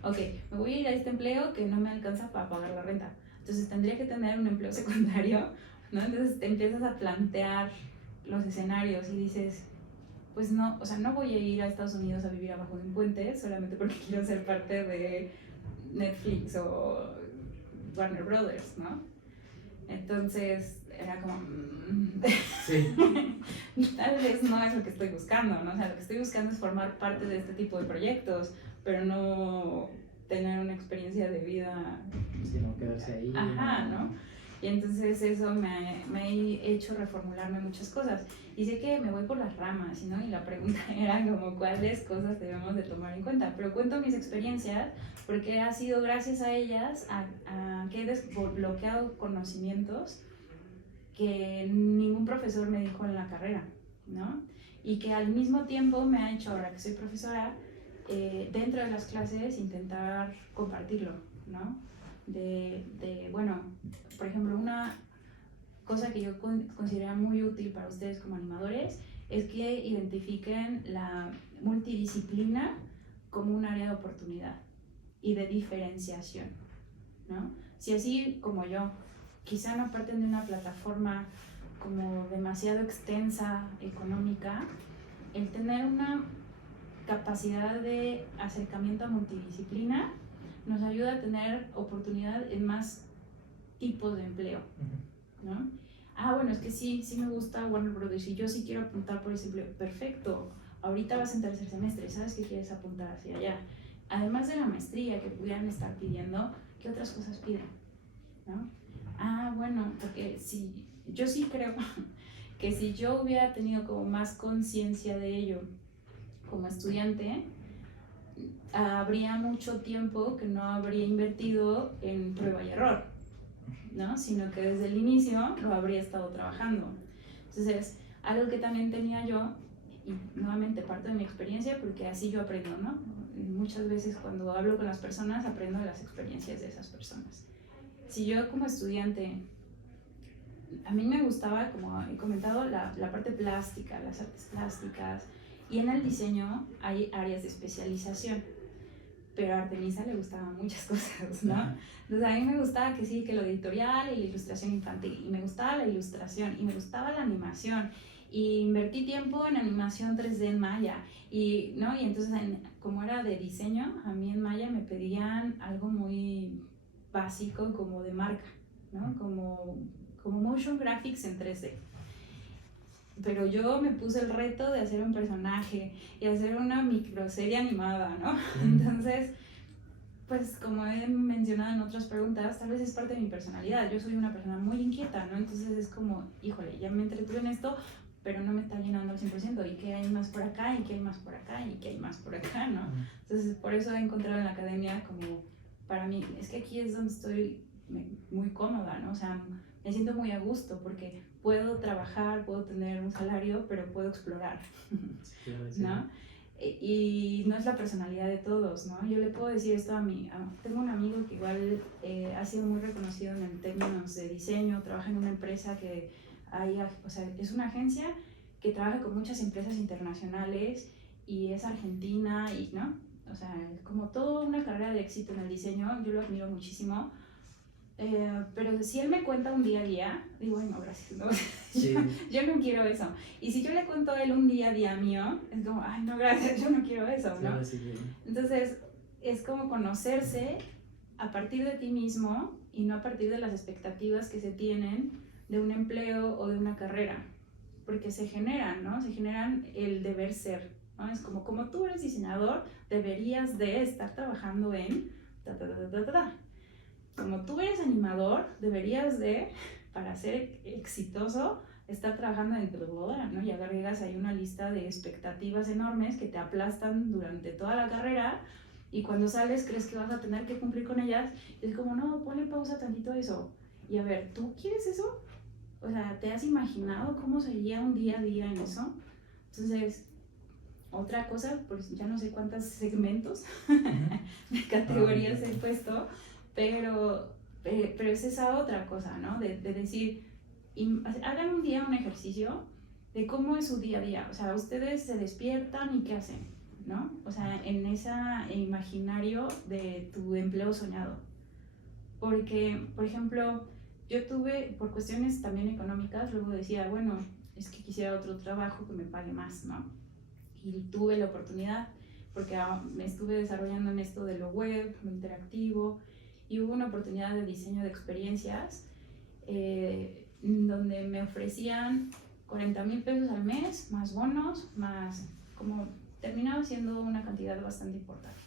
ok, me voy a ir a este empleo que no me alcanza para pagar la renta. Entonces tendría que tener un empleo secundario, ¿no? Entonces te empiezas a plantear los escenarios y dices, pues no, o sea, no voy a ir a Estados Unidos a vivir abajo de un puente solamente porque quiero ser parte de Netflix o Warner Brothers, ¿no? Entonces era como, sí. Tal vez no es lo que estoy buscando, ¿no? O sea, lo que estoy buscando es formar parte de este tipo de proyectos, pero no tener una experiencia de vida, sino quedarse ahí. Ajá, ¿no? Y entonces eso me ha hecho reformularme muchas cosas. Y sé que me voy por las ramas, ¿no? Y la pregunta era como cuáles cosas debemos de tomar en cuenta. Pero cuento mis experiencias porque ha sido gracias a ellas a que he desbloqueado conocimientos que ningún profesor me dijo en la carrera, ¿no? Y que al mismo tiempo me ha hecho, ahora que soy profesora, dentro de las clases intentar compartirlo, ¿no? Bueno, por ejemplo, una cosa que yo considero muy útil para ustedes como animadores es que identifiquen la multidisciplina como un área de oportunidad y de diferenciación, ¿no? Si así como yo, quizá no parten de una plataforma como demasiado extensa, económica, el tener una capacidad de acercamiento a multidisciplina nos ayuda a tener oportunidad en más tipos de empleo, ¿no? bueno, es que sí me gusta Warner Brothers y yo sí quiero apuntar por ese empleo. Perfecto, ahorita vas en tercer semestre, ¿sabes que quieres apuntar hacia allá? Además de la maestría que pudieran estar pidiendo, ¿qué otras cosas piden? ¿No? Bueno, porque yo sí creo que si yo hubiera tenido como más conciencia de ello como estudiante, habría mucho tiempo que no habría invertido en prueba y error, ¿no? Sino que desde el inicio lo habría estado trabajando. Entonces, algo que también tenía yo, y nuevamente parte de mi experiencia, porque así yo aprendo, ¿no? Muchas veces cuando hablo con las personas, aprendo de las experiencias de esas personas. Si yo como estudiante, a mí me gustaba, como he comentado, la parte plástica, las artes plásticas, y en el diseño hay áreas de especialización, pero a Artemisa le gustaban muchas cosas, ¿no? Entonces a mí me gustaba que sí, que lo editorial y la ilustración infantil, y me gustaba la ilustración, y me gustaba la animación, y invertí tiempo en animación 3D en Maya, y, ¿no? Y entonces como era de diseño, a mí en Maya me pedían algo muy básico como de marca, ¿no? Como motion graphics en 3D. Pero yo me puse el reto de hacer un personaje y hacer una microserie animada, ¿no? Entonces, pues como he mencionado en otras preguntas, tal vez es parte de mi personalidad. Yo soy una persona muy inquieta, ¿no? Entonces es como, híjole, ya me entretuve en esto, pero no me está llenando al 100%. ¿Y qué hay más por acá? ¿Y qué hay más por acá? ¿Y qué hay más por acá? ¿No? Entonces, por eso he encontrado en la academia como, para mí, es que aquí es donde estoy muy cómoda, ¿no? O sea, me siento muy a gusto porque puedo trabajar, puedo tener un salario, pero puedo explorar, ¿no? Y no es la personalidad de todos, ¿no? Yo le puedo decir esto tengo un amigo que igual ha sido muy reconocido en términos de diseño, trabaja en una empresa que o sea, es una agencia que trabaja con muchas empresas internacionales y es argentina, y, ¿no? O sea, es como toda una carrera de éxito en el diseño, yo lo admiro muchísimo. Pero si él me cuenta un día a día, digo, ay no, gracias, no. Sí. yo no quiero eso. Y si yo le cuento a él un día a día mío, es como, ay no, gracias, yo no quiero eso, ¿no? Sí. Entonces, es como conocerse a partir de ti mismo y no a partir de las expectativas que se tienen de un empleo o de una carrera, porque se generan, ¿no? Se generan el deber ser, ¿no? Es como tú eres diseñador, deberías de estar trabajando en como tú eres animador, deberías de, para ser exitoso, estar trabajando en ¿no? Y agregas ahí una lista de expectativas enormes que te aplastan durante toda la carrera, y cuando sales crees que vas a tener que cumplir con ellas, y es como, no, ponle pausa tantito a eso, y a ver, ¿tú quieres eso? O sea, ¿te has imaginado cómo sería un día a día en eso? Entonces, otra cosa, pues ya no sé cuántos segmentos de categorías he puesto, pero es esa otra cosa, ¿no? De decir, hagan un día un ejercicio de cómo es su día a día. O sea, ustedes se despiertan y qué hacen, ¿no? O sea, en ese imaginario de tu empleo soñado. Porque, por ejemplo, yo tuve, por cuestiones también económicas, luego decía, bueno, es que quisiera otro trabajo que me pague más, ¿no? Y tuve la oportunidad, porque me estuve desarrollando en esto de lo web, lo interactivo, y hubo una oportunidad de diseño de experiencias donde me ofrecían 40,000 pesos al mes, más bonos, más como terminaba siendo una cantidad bastante importante.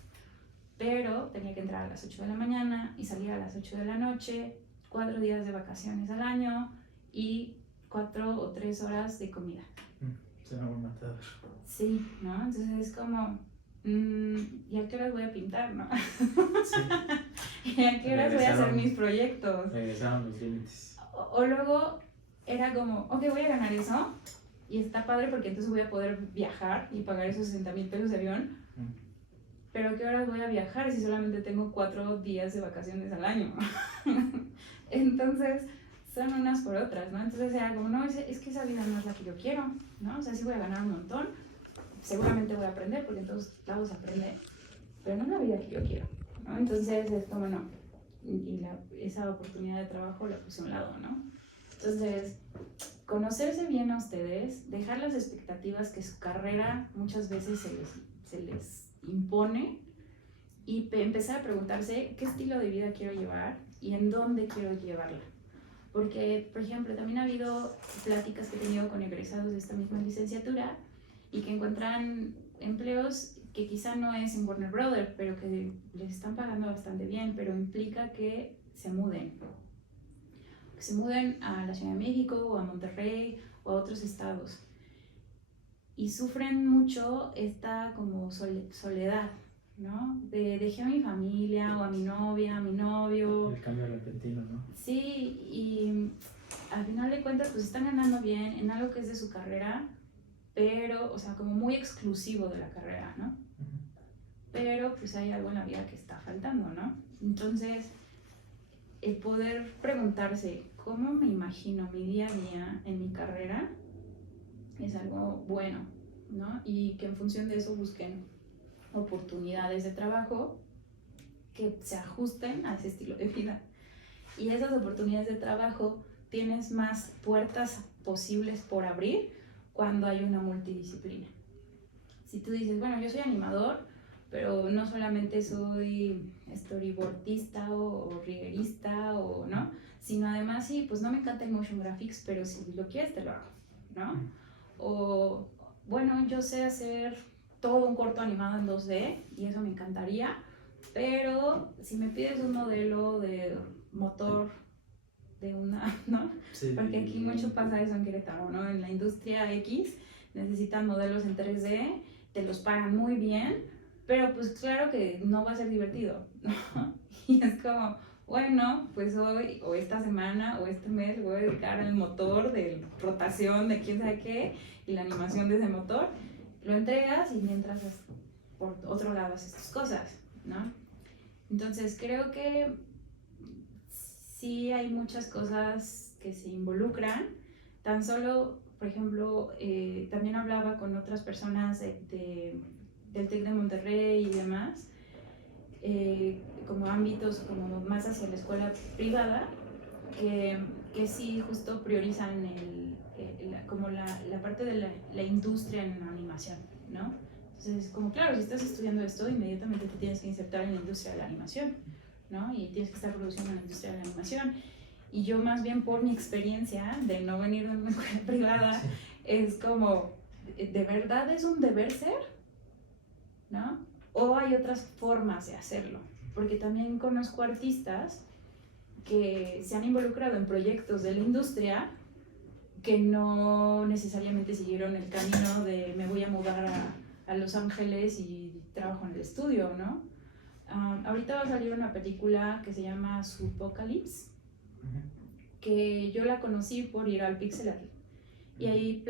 Pero tenía que entrar a las 8 de la mañana y salir a las 8 de la noche, 4 días de vacaciones al año y 4 o 3 horas de comida. Suena muy matador. Sí, ¿no? Entonces es como, ¿y a qué horas voy a pintar, no? Sí. ¿Y a qué horas voy a hacer mis proyectos? Regresaron los límites. O luego era como, ok, voy a ganar eso y está padre porque entonces voy a poder viajar y pagar esos 60,000 pesos de avión. Pero ¿a qué horas voy a viajar si solamente tengo 4 días de vacaciones al año? Entonces son unas por otras, ¿no? Entonces era como, no, es que esa vida no es la que yo quiero, ¿no? O sea, sí voy a ganar un montón, seguramente voy a aprender, porque en todos lados aprende, pero no es la vida que yo quiero, ¿no? Entonces es como, no, y esa oportunidad de trabajo la puse a un lado, ¿no? Entonces, conocerse bien a ustedes, dejar las expectativas que su carrera muchas veces se les impone, y empezar a preguntarse qué estilo de vida quiero llevar y en dónde quiero llevarla. Porque, por ejemplo, también ha habido pláticas que he tenido con egresados de esta misma licenciatura y que encuentran empleos que quizá no es en Warner Brothers, pero que les están pagando bastante bien, pero implica que se muden. Que se muden a la Ciudad de México o a Monterrey o a otros estados. Y sufren mucho esta como soledad, ¿no? Dejé a mi familia o a mi novia, a mi novio. El cambio repentino, ¿no? Sí, y al final de cuentas pues están ganando bien en algo que es de su carrera, pero, o sea, como muy exclusivo de la carrera, ¿no? Pero pues hay algo en la vida que está faltando, ¿no? Entonces, el poder preguntarse cómo me imagino mi día a día en mi carrera es algo bueno, ¿no? Y que en función de eso busquen oportunidades de trabajo que se ajusten a ese estilo de vida. Y esas oportunidades de trabajo tienes más puertas posibles por abrir cuando hay una multidisciplina. Si tú dices, bueno, yo soy animador, pero no solamente soy storyboardista o riggerista, o, ¿no? Sino además, sí, pues no me encanta el motion graphics, pero si lo quieres te lo hago, ¿no? O, bueno, yo sé hacer todo un corto animado en 2D y eso me encantaría, pero si me pides un modelo de motor de una, ¿no? Sí. Porque aquí mucho pasa eso en Querétaro, ¿no? En la industria X necesitan modelos en 3D, te los pagan muy bien, pero pues claro que no va a ser divertido, ¿no? Y es como, bueno, pues hoy o esta semana o este mes voy a dedicar al motor de rotación de quién sabe qué y la animación de ese motor, lo entregas y mientras por otro lado haces tus cosas, ¿no? Entonces creo que sí hay muchas cosas que se involucran, tan solo, por ejemplo, también hablaba con otras personas del TEC de Monterrey y demás, como ámbitos como más hacia la escuela privada, que sí justo priorizan como la parte de la industria en la animación, ¿no? Entonces, como claro, si estás estudiando esto, inmediatamente te tienes que insertar en la industria de la animación, ¿no? Y tienes que estar produciendo en la industria de la animación. Y yo más bien por mi experiencia de no venir de una escuela privada, sí, es como, ¿de verdad es un deber ser? ¿No? O hay otras formas de hacerlo. Porque también conozco artistas que se han involucrado en proyectos de la industria que no necesariamente siguieron el camino de me voy a mudar a Los Ángeles y trabajo en el estudio, ¿no? Ahorita va a salir una película que se llama Supocalypse, que yo la conocí por ir al Pixel Art. Y ahí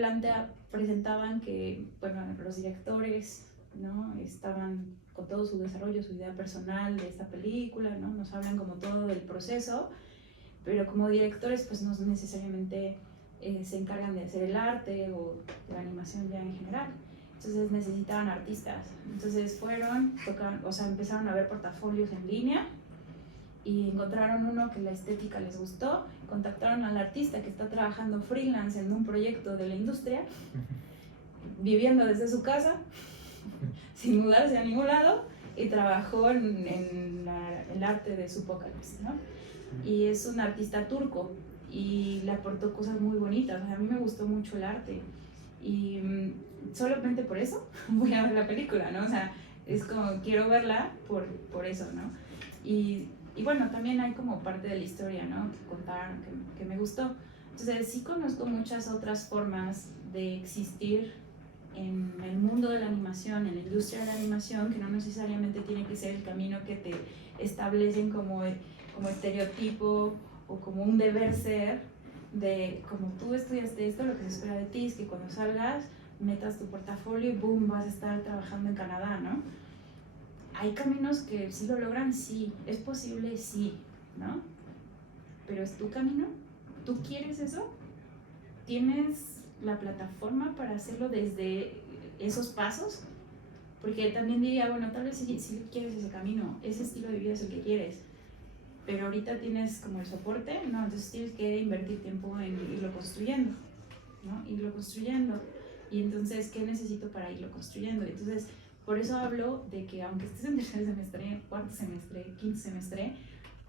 presentaban que, bueno, los directores, ¿no? Estaban con todo su desarrollo, su idea personal de esta película, ¿no? Nos hablan como todo del proceso, pero como directores pues no necesariamente se encargan de hacer el arte o de la animación ya en general. Entonces necesitaban artistas. Entonces fueron, empezaron a ver portafolios en línea y encontraron uno que la estética les gustó, contactaron al artista que está trabajando freelance en un proyecto de la industria, viviendo desde su casa, sin mudarse a ningún lado, y trabajó en el arte de Supocalypse, ¿no? Y es un artista turco y le aportó cosas muy bonitas. O sea, a mí me gustó mucho el arte y solamente por eso voy a ver la película, ¿no? O sea, es como quiero verla por eso, ¿no? Y bueno, también hay como parte de la historia, ¿no? Que contaron, que me gustó. Entonces sí conozco muchas otras formas de existir en el mundo de la animación, en la industria de la animación, que no necesariamente tiene que ser el camino que te establecen como estereotipo o como un deber ser de como tú estudiaste esto, lo que se espera de ti es que cuando salgas metas tu portafolio y boom, vas a estar trabajando en Canadá, ¿no? Hay caminos que sí lo logran, sí, es posible, sí, ¿no? Pero ¿es tu camino? ¿Tú quieres eso? ¿Tienes la plataforma para hacerlo desde esos pasos? Porque también diría, bueno, tal vez si quieres ese camino, ese estilo de vida es el que quieres, pero ahorita tienes como el soporte, ¿no? Entonces tienes que invertir tiempo en irlo construyendo, ¿no? Irlo construyendo. Y entonces, ¿qué necesito para irlo construyendo? Entonces, por eso hablo de que aunque estés en tercer semestre, cuarto semestre, quinto semestre,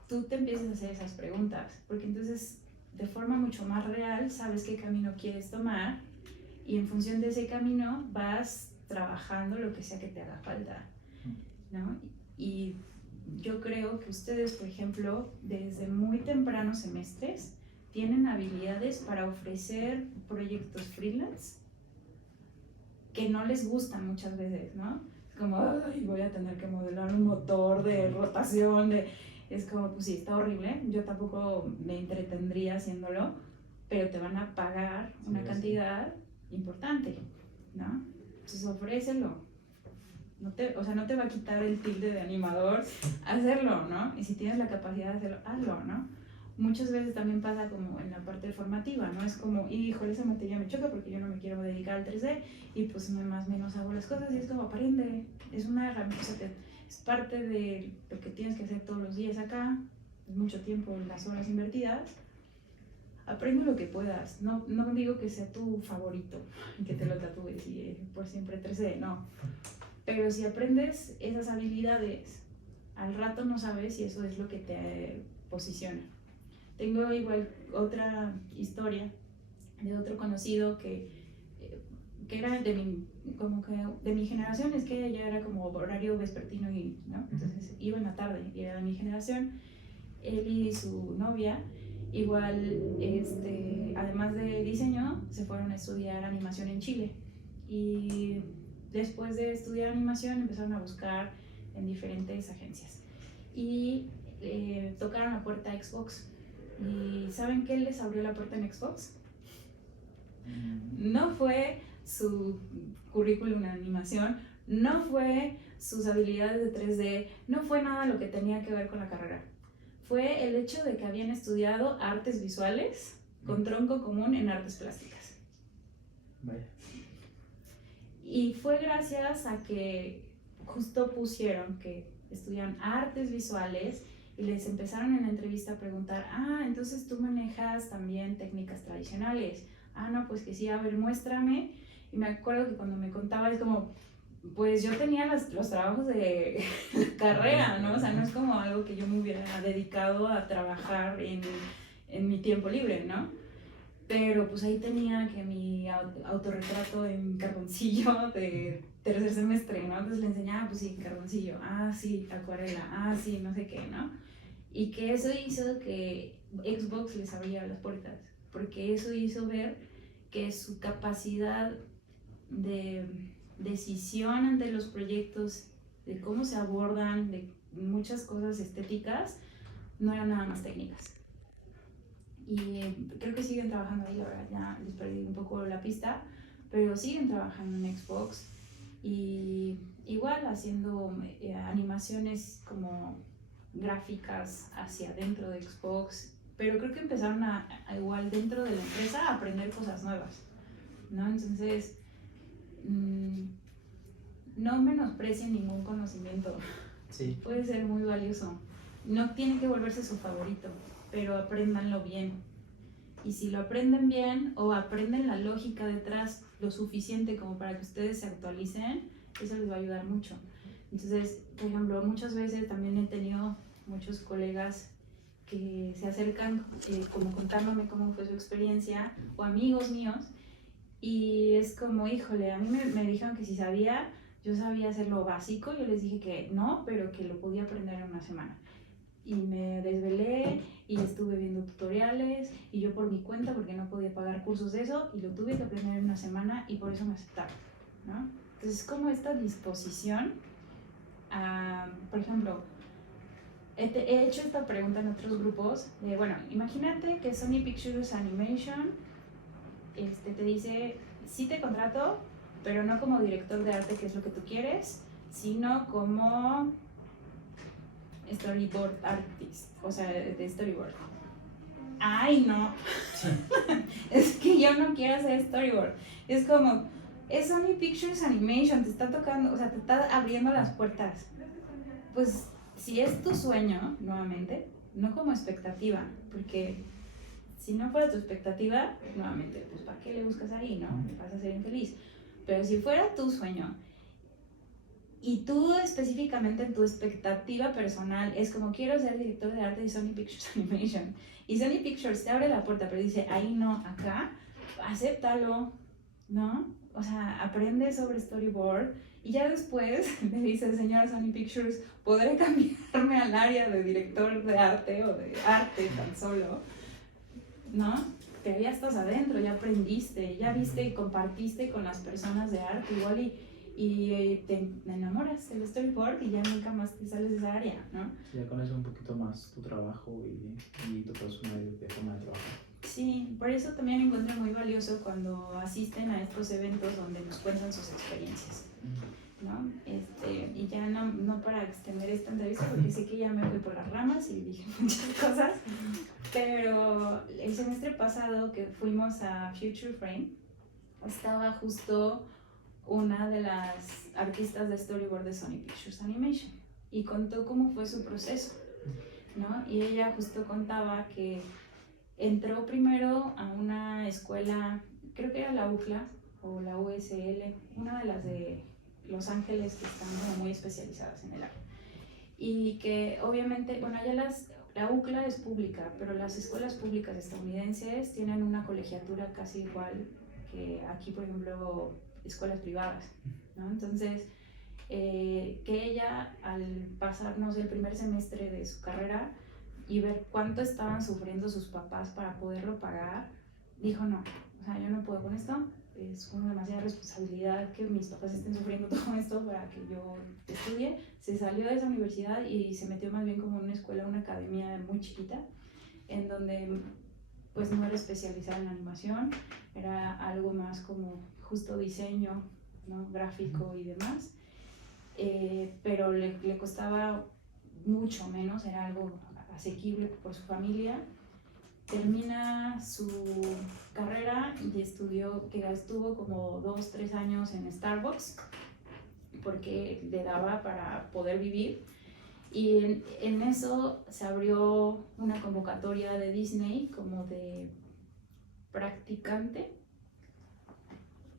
tú te empiezas a hacer esas preguntas, porque entonces de forma mucho más real sabes qué camino quieres tomar y en función de ese camino vas trabajando lo que sea que te haga falta, ¿no? Y yo creo que ustedes, por ejemplo, desde muy tempranos semestres tienen habilidades para ofrecer proyectos freelance que no les gustan muchas veces, ¿no? Es como, ay, voy a tener que modelar un motor de rotación, es como, pues sí, está horrible, yo tampoco me entretendría haciéndolo, pero te van a pagar una cantidad importante, ¿no? Entonces ofrécelo. No te va a quitar el tilde de animador hacerlo, ¿no? Y si tienes la capacidad de hacerlo, hazlo, ¿no? Muchas veces también pasa como en la parte formativa, ¿no? Es como, híjole, esa materia me choca porque yo no me quiero dedicar al 3D y pues más o menos hago las cosas y es como, aprende, es una herramienta, o sea, es parte de lo que tienes que hacer todos los días acá, es mucho tiempo, las horas invertidas. Aprende lo que puedas, no digo que sea tu favorito y que te lo tatúes y por siempre 3D, no. Pero si aprendes esas habilidades, al rato no sabes si eso es lo que te posiciona. Tengo igual otra historia de otro conocido que era de mi generación, es que ella era como horario vespertino, ¿no? Entonces iba en la tarde y era de mi generación. Él y su novia, igual, además de diseño, se fueron a estudiar animación en Chile. Y después de estudiar animación empezaron a buscar en diferentes agencias y tocaron la puerta a Xbox. ¿Y saben qué les abrió la puerta en Xbox? No fue su currículum en animación, no fue sus habilidades de 3D, no fue nada lo que tenía que ver con la carrera. Fue el hecho de que habían estudiado artes visuales con tronco común en artes plásticas. Vaya. Y fue gracias a que justo pusieron que estudian artes visuales y les empezaron en la entrevista a preguntar, entonces tú manejas también técnicas tradicionales. No, pues que sí, a ver, muéstrame. Y me acuerdo que cuando me contaba es como, pues yo tenía los trabajos de carrera, ¿no? O sea, no es como algo que yo me hubiera dedicado a trabajar en mi tiempo libre, ¿no? Pero pues ahí tenía que mi autorretrato en carboncillo de tercer semestre, ¿no? Entonces le enseñaba, pues sí, carboncillo, sí, acuarela, sí, no sé qué, ¿no? Y que eso hizo que Xbox les abriera las puertas, porque eso hizo ver que su capacidad de decisión ante los proyectos, de cómo se abordan, de muchas cosas estéticas, no eran nada más técnicas. Y creo que siguen trabajando ahí, la verdad, ya les perdí un poco la pista, pero siguen trabajando en Xbox y igual haciendo animaciones como gráficas hacia dentro de Xbox, pero creo que empezaron a igual dentro de la empresa a aprender cosas nuevas, ¿no? Entonces, no menosprecien ningún conocimiento, sí. Puede ser muy valioso, no tiene que volverse su favorito, pero apréndanlo bien. Y si lo aprenden bien o aprenden la lógica detrás lo suficiente como para que ustedes se actualicen, eso les va a ayudar mucho. Entonces, por ejemplo, muchas veces también he tenido muchos colegas que se acercan como contándome cómo fue su experiencia, o amigos míos, y es como, híjole, a mí me dijeron que si yo sabía hacer lo básico, yo les dije que no, pero que lo podía aprender en una semana. Y me desvelé y estuve viendo tutoriales y yo por mi cuenta, porque no podía pagar cursos de eso, y lo tuve que aprender en una semana y por eso me aceptaron, ¿no? Entonces es como esta disposición a, por ejemplo, he hecho esta pregunta en otros grupos de, bueno, imagínate que Sony Pictures Animation te dice, sí te contrato, pero no como director de arte, que es lo que tú quieres, sino como storyboard artist, o sea, de storyboard. ¡Ay, no! Es que yo no quiero hacer storyboard. Es como, es Sony Pictures Animation, te está tocando, o sea, te está abriendo las puertas. Pues, si es tu sueño, nuevamente, no como expectativa, porque si no fuera tu expectativa, nuevamente, pues ¿para qué le buscas ahí, no? Vas a ser infeliz. Pero si fuera tu sueño, y tú específicamente en tu expectativa personal es como quiero ser director de arte de Sony Pictures Animation y Sony Pictures te abre la puerta pero dice ahí no, acá, acéptalo, ¿no? O sea, aprende sobre storyboard y ya después le dice señora Sony Pictures, podré cambiarme al área de director de arte o de arte tan solo, ¿no? Pero ya estás adentro, ya aprendiste, ya viste y compartiste con las personas de arte igual y te enamoras del storyboard y ya nunca más te sales de esa área, ¿no? Ya conoces un poquito más tu trabajo y tu personalidad de forma de trabajar. Sí, por eso también encuentro muy valioso cuando asisten a estos eventos donde nos cuentan sus experiencias, ¿no? Y ya no para extender esta entrevista porque sé que ya me fui por las ramas y dije muchas cosas, pero el semestre pasado que fuimos a Future Frame estaba justo una de las artistas de storyboard de Sony Pictures Animation y contó cómo fue su proceso, ¿no? Y ella justo contaba que entró primero a una escuela, creo que era la UCLA o la USL, una de las de Los Ángeles que están como muy especializadas en el arte. Y que obviamente, bueno, allá la UCLA es pública, pero las escuelas públicas estadounidenses tienen una colegiatura casi igual que aquí, por ejemplo, escuelas privadas, ¿no? Entonces, que ella al pasarnos el primer semestre de su carrera y ver cuánto estaban sufriendo sus papás para poderlo pagar, dijo no, o sea, yo no puedo con esto, es como demasiada responsabilidad que mis papás estén sufriendo todo esto para que yo estudie. Se salió de esa universidad y se metió más bien como en una escuela, una academia muy chiquita, en donde pues no era especializada en animación, era algo más como justo diseño, ¿no? Gráfico y demás, pero le costaba mucho menos, era algo asequible por su familia. Termina su carrera y estuvo como 2-3 años en Starbucks porque le daba para poder vivir y en eso se abrió una convocatoria de Disney como de practicante,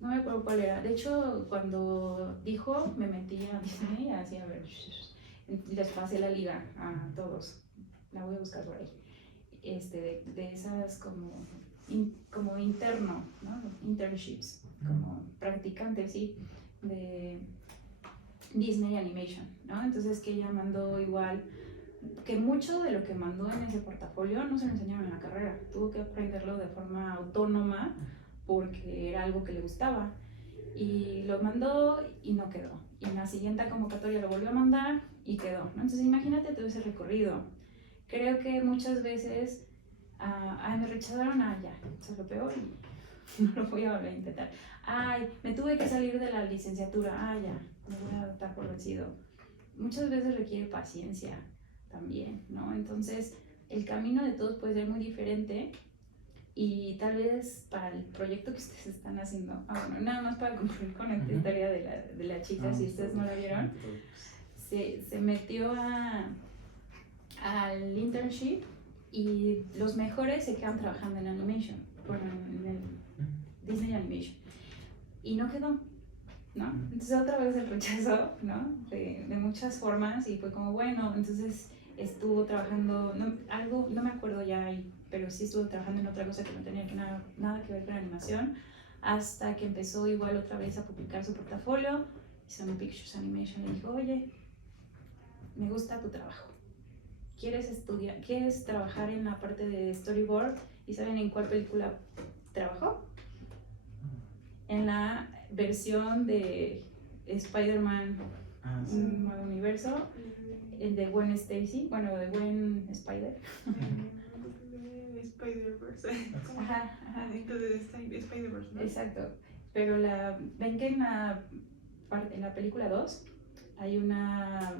no me acuerdo cuál era, de hecho cuando dijo me metí a Disney así a ver, les pasé la liga a todos, la voy a buscar por ahí, de esas como interno, ¿no? Internships, como practicante, sí, de Disney Animation, ¿no? Entonces que ella mandó igual, que mucho de lo que mandó en ese portafolio no se lo enseñaron en la carrera, tuvo que aprenderlo de forma autónoma porque era algo que le gustaba y lo mandó y no quedó, y en la siguiente convocatoria lo volvió a mandar y quedó, ¿no? Entonces imagínate todo ese recorrido. Creo que muchas veces me rechazaron, ya, eso es lo peor y no lo voy a volver a intentar. Me tuve que salir de la licenciatura, ya, me voy a dar por vencido. Muchas veces requiere paciencia también, ¿no? Entonces, el camino de todos puede ser muy diferente y tal vez para el proyecto que ustedes están haciendo, bueno, nada más para concluir con esta historia de la chica, si ustedes no la vieron, se metió al internship y los mejores se quedan trabajando en animation, bueno, en el Disney Animation, y no quedó, ¿no? Entonces otra vez el rechazo, ¿no? De muchas formas y fue como, bueno, entonces estuvo trabajando, no me acuerdo ya, pero sí estuvo trabajando en otra cosa que no tenía nada que ver con animación, hasta que empezó igual otra vez a publicar su portafolio y Sony Pictures Animation le dijo, oye, me gusta tu trabajo. ¿Quieres trabajar en la parte de storyboard? ¿Y saben en cuál película trabajó? En la versión de Spider-Man Nuevo Universo, el de Gwen Stacy, bueno, de Gwen Spider. Spider-Verse. Ajá. Entonces Spider-Verse, ¿no? Exacto. Pero ven que en la película 2 hay una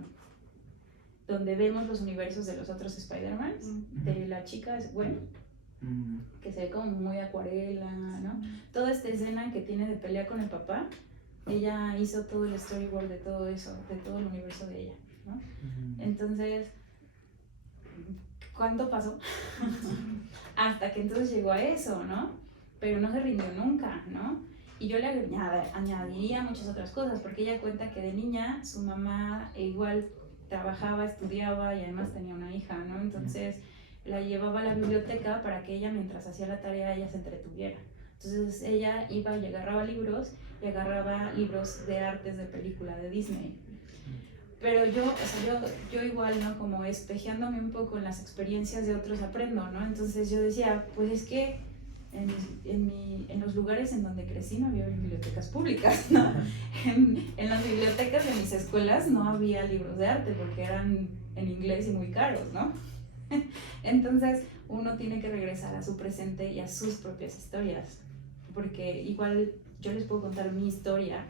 donde vemos los universos de los otros Spider-Mans, de la chica es Gwen, que se ve como muy acuarela, ¿no? Toda esta escena que tiene de pelea con el papá, ella hizo todo el storyboard de todo eso, de todo el universo de ella, ¿no? Entonces, ¿cuánto pasó? Hasta que entonces llegó a eso, ¿no? Pero no se rindió nunca, ¿no? Y yo le añadiría muchas otras cosas, porque ella cuenta que de niña su mamá igual trabajaba, estudiaba y además tenía una hija, ¿no? Entonces la llevaba a la biblioteca para que ella, mientras hacía la tarea, ella se entretuviera. Entonces ella iba y agarraba libros de artes de película de Disney. Pero yo igual, ¿no? Como espejeándome un poco en las experiencias de otros aprendo, ¿no? Entonces yo decía, pues es que en los lugares en donde crecí no había bibliotecas públicas, ¿no? En las bibliotecas de mis escuelas no había libros de arte porque eran en inglés y muy caros, ¿no? Entonces uno tiene que regresar a su presente y a sus propias historias, porque igual yo les puedo contar mi historia,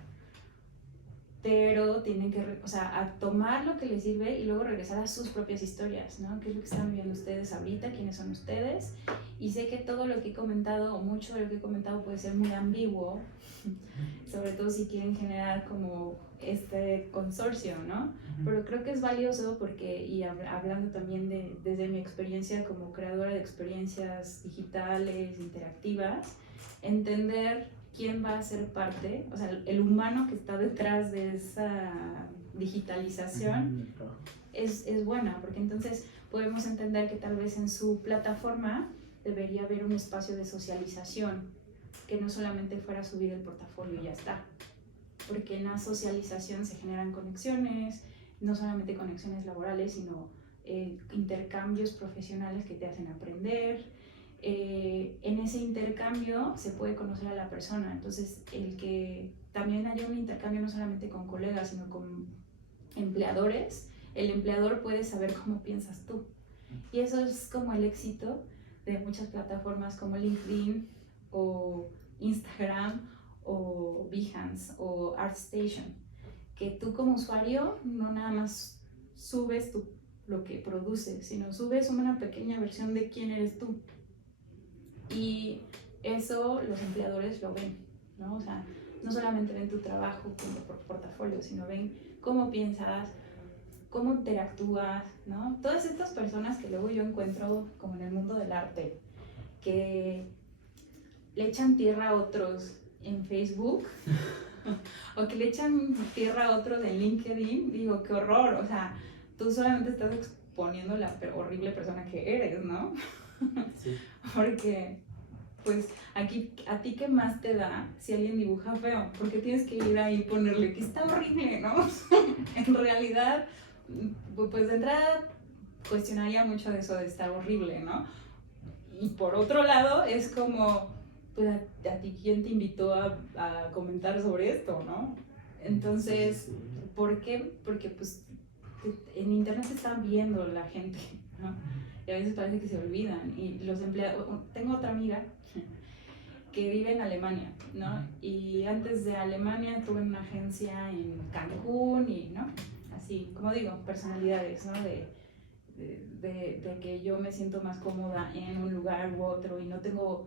pero tienen que, a tomar lo que les sirve y luego regresar a sus propias historias, ¿no? ¿Qué es lo que están viviendo ustedes ahorita? ¿Quiénes son ustedes? Y sé que todo lo que he comentado, o mucho de lo que he comentado, puede ser muy ambiguo, sobre todo si quieren generar como este consorcio, ¿no? Pero creo que es valioso porque, y hablando también desde mi experiencia como creadora de experiencias digitales, interactivas, entender quién va a ser parte, o sea, el humano que está detrás de esa digitalización es buena, porque entonces podemos entender que tal vez en su plataforma debería haber un espacio de socialización, que no solamente fuera subir el portafolio y ya está, porque en la socialización se generan conexiones, no solamente conexiones laborales, sino intercambios profesionales que te hacen aprender. En ese intercambio se puede conocer a la persona, entonces el que también haya un intercambio no solamente con colegas, sino con empleadores, el empleador puede saber cómo piensas tú. Y eso es como el éxito de muchas plataformas como LinkedIn o Instagram o Behance o ArtStation, que tú como usuario no nada más subes lo que produces, sino subes una pequeña versión de quién eres tú. Y eso los empleadores lo ven, ¿no? O sea, no solamente ven tu trabajo como portafolio, sino ven cómo piensas, cómo interactúas, ¿no? Todas estas personas que luego yo encuentro como en el mundo del arte, que le echan tierra a otros en Facebook o que le echan tierra a otros en LinkedIn, digo, qué horror, o sea, tú solamente estás exponiendo la horrible persona que eres, ¿no? Sí. Porque, pues, aquí, ¿a ti qué más te da si alguien dibuja feo? Porque tienes que ir ahí y ponerle que está horrible, ¿no? En realidad, pues de entrada cuestionaría mucho de eso de estar horrible, ¿no? Y por otro lado, es como, pues, ¿a ti quién te invitó a comentar sobre esto, no? Entonces, ¿por qué? Porque, pues, en internet se está viendo la gente, ¿no? Y a veces parece que se olvidan. Y los empleados, tengo otra amiga que vive en Alemania, ¿no? Y antes de Alemania estuve en una agencia en Cancún y, ¿no? Así, como digo, personalidades, ¿no? De que yo me siento más cómoda en un lugar u otro y no tengo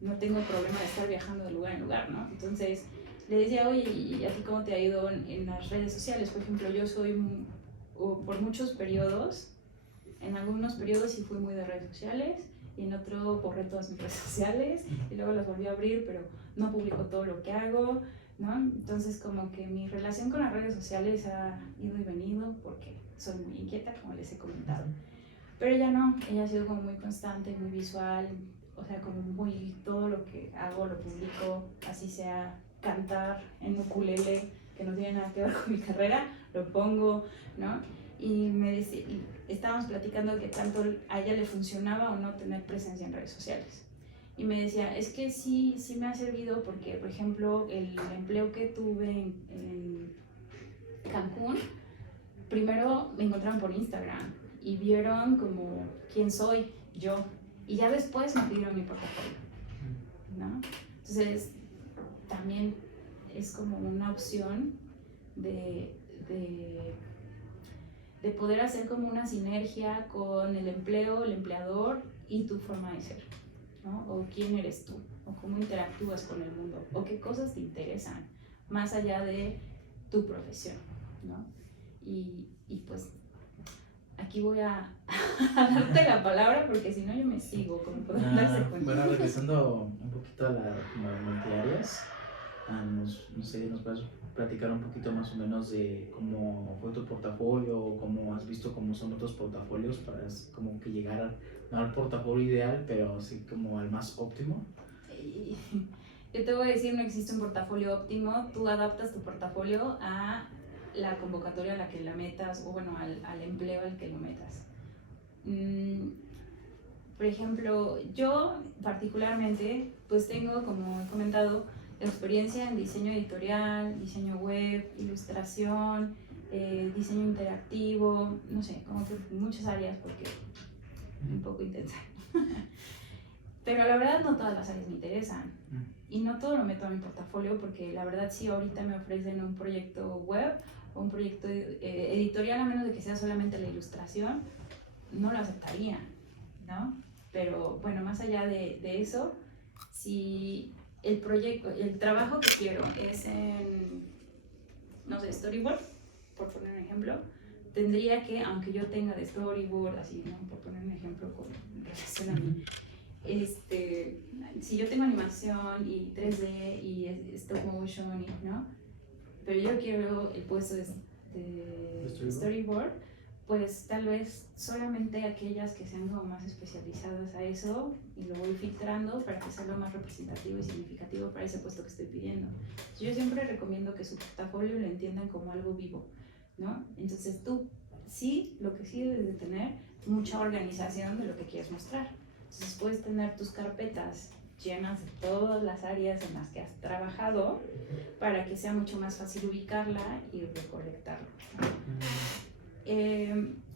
problema de estar viajando de lugar en lugar, ¿no? Entonces le decía, oye, ¿y a ti cómo te ha ido en las redes sociales? Por ejemplo, yo soy, por muchos periodos, en algunos periodos sí fui muy de redes sociales y en otro borré todas mis redes sociales y luego las volví a abrir, pero no publico todo lo que hago, ¿no? Entonces como que mi relación con las redes sociales ha ido y venido porque soy muy inquieta, como les he comentado. Pero ella no, ella ha sido como muy constante, muy visual, o sea, como muy, todo lo que hago lo publico, así sea cantar en ukulele, que no tiene nada que ver con mi carrera, lo pongo, ¿no? Y estábamos platicando que tanto a ella le funcionaba o no tener presencia en redes sociales. Y me decía, es que sí me ha servido porque, por ejemplo, el empleo que tuve en Cancún, primero me encontraron por Instagram y vieron como quién soy yo. Y ya después me pidieron mi portafolio, ¿no? Entonces, también es como una opción de poder hacer como una sinergia con el empleo, el empleador y tu forma de ser, ¿no? O quién eres tú, o cómo interactúas con el mundo, o qué cosas te interesan, más allá de tu profesión, ¿no? Y pues aquí voy a darte la palabra porque si no yo me sigo, como pueden darse cuenta. Bueno, regresando un poquito a como multiáreas, no sé, nos puedes platicar un poquito más o menos de cómo fue tu portafolio o cómo has visto cómo son otros portafolios para como que llegar no al portafolio ideal, pero sí como al más óptimo. Y yo te voy a decir, no existe un portafolio óptimo, tú adaptas tu portafolio a la convocatoria a la que la metas o bueno, al empleo al que lo metas. Por ejemplo, yo particularmente pues tengo, como he comentado, experiencia en diseño editorial, diseño web, ilustración, diseño interactivo, no sé, como que muchas áreas porque un poco intensa. Pero la verdad no todas las áreas me interesan y no todo lo meto en mi portafolio porque la verdad si ahorita me ofrecen un proyecto web o un proyecto editorial, a menos de que sea solamente la ilustración, no lo aceptaría, ¿no? Pero bueno, más allá de eso, si el proyecto, el trabajo que quiero es en, no sé, storyboard, por poner un ejemplo, tendría que, aunque yo tenga de storyboard, así, ¿no? Por poner un ejemplo con relación a mí, si yo tengo animación y 3D y stop motion, ¿no? Pero yo quiero el puesto de storyboard, pues tal vez solamente aquellas que sean como más especializadas a eso y lo voy filtrando para que sea lo más representativo y significativo para ese puesto que estoy pidiendo. Yo siempre recomiendo que su portafolio lo entiendan como algo vivo, ¿no? Entonces tú sí, lo que sí debes de tener mucha organización de lo que quieres mostrar. Entonces puedes tener tus carpetas llenas de todas las áreas en las que has trabajado para que sea mucho más fácil ubicarla y recolectarlo, ¿no?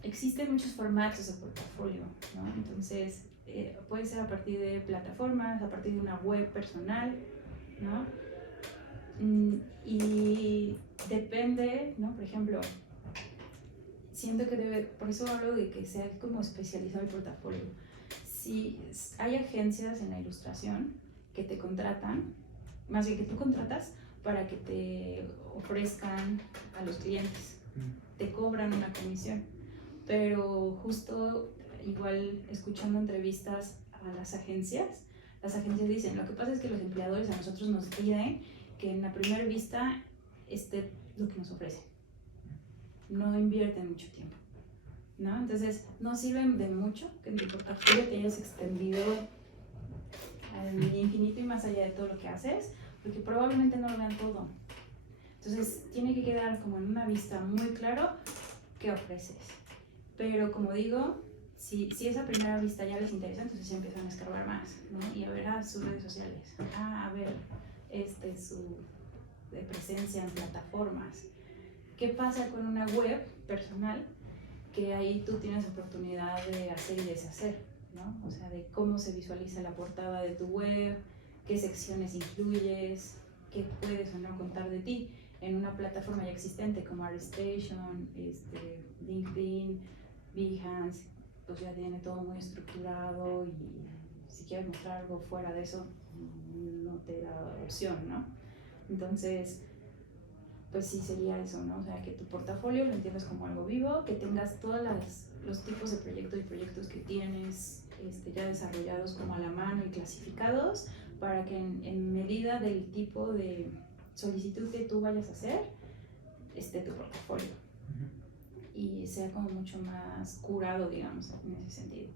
Existen muchos formatos de portafolio, ¿no? Entonces puede ser a partir de plataformas, a partir de una web personal, ¿no? Y depende, ¿no? Por ejemplo, siento que por eso hablo de que sea como especializado el portafolio. Si hay agencias en la ilustración que te contratan, más bien que tú contratas para que te ofrezcan a los clientes, te cobran una comisión, pero justo igual escuchando entrevistas a las agencias dicen, lo que pasa es que los empleadores a nosotros nos piden que en la primera vista esté lo que nos ofrecen, no invierten mucho tiempo, ¿no? Entonces no sirven de mucho que en tu portafolio te hayas extendido al infinito y más allá de todo lo que haces, porque probablemente no lo vean todo. Entonces tiene que quedar como en una vista muy claro qué ofreces. Pero como digo, si esa primera vista ya les interesa, entonces ya empiezan a escarbar más, ¿no? Y a ver sus redes sociales, a ver su presencia en plataformas. ¿Qué pasa con una web personal? Que ahí tú tienes oportunidad de hacer y deshacer, ¿no? O sea, de cómo se visualiza la portada de tu web, qué secciones incluyes, qué puedes o no contar de ti. En una plataforma ya existente como ArtStation, LinkedIn, Behance, pues ya tiene todo muy estructurado y si quieres mostrar algo fuera de eso, no te da opción, ¿no? Entonces, pues sí sería eso, ¿no? O sea, que tu portafolio lo entiendas como algo vivo, que tengas todos los tipos de proyectos y proyectos que tienes ya desarrollados como a la mano y clasificados para que en medida del tipo de solicitud que tú vayas a hacer, esté tu portafolio y sea como mucho más curado, digamos, en ese sentido.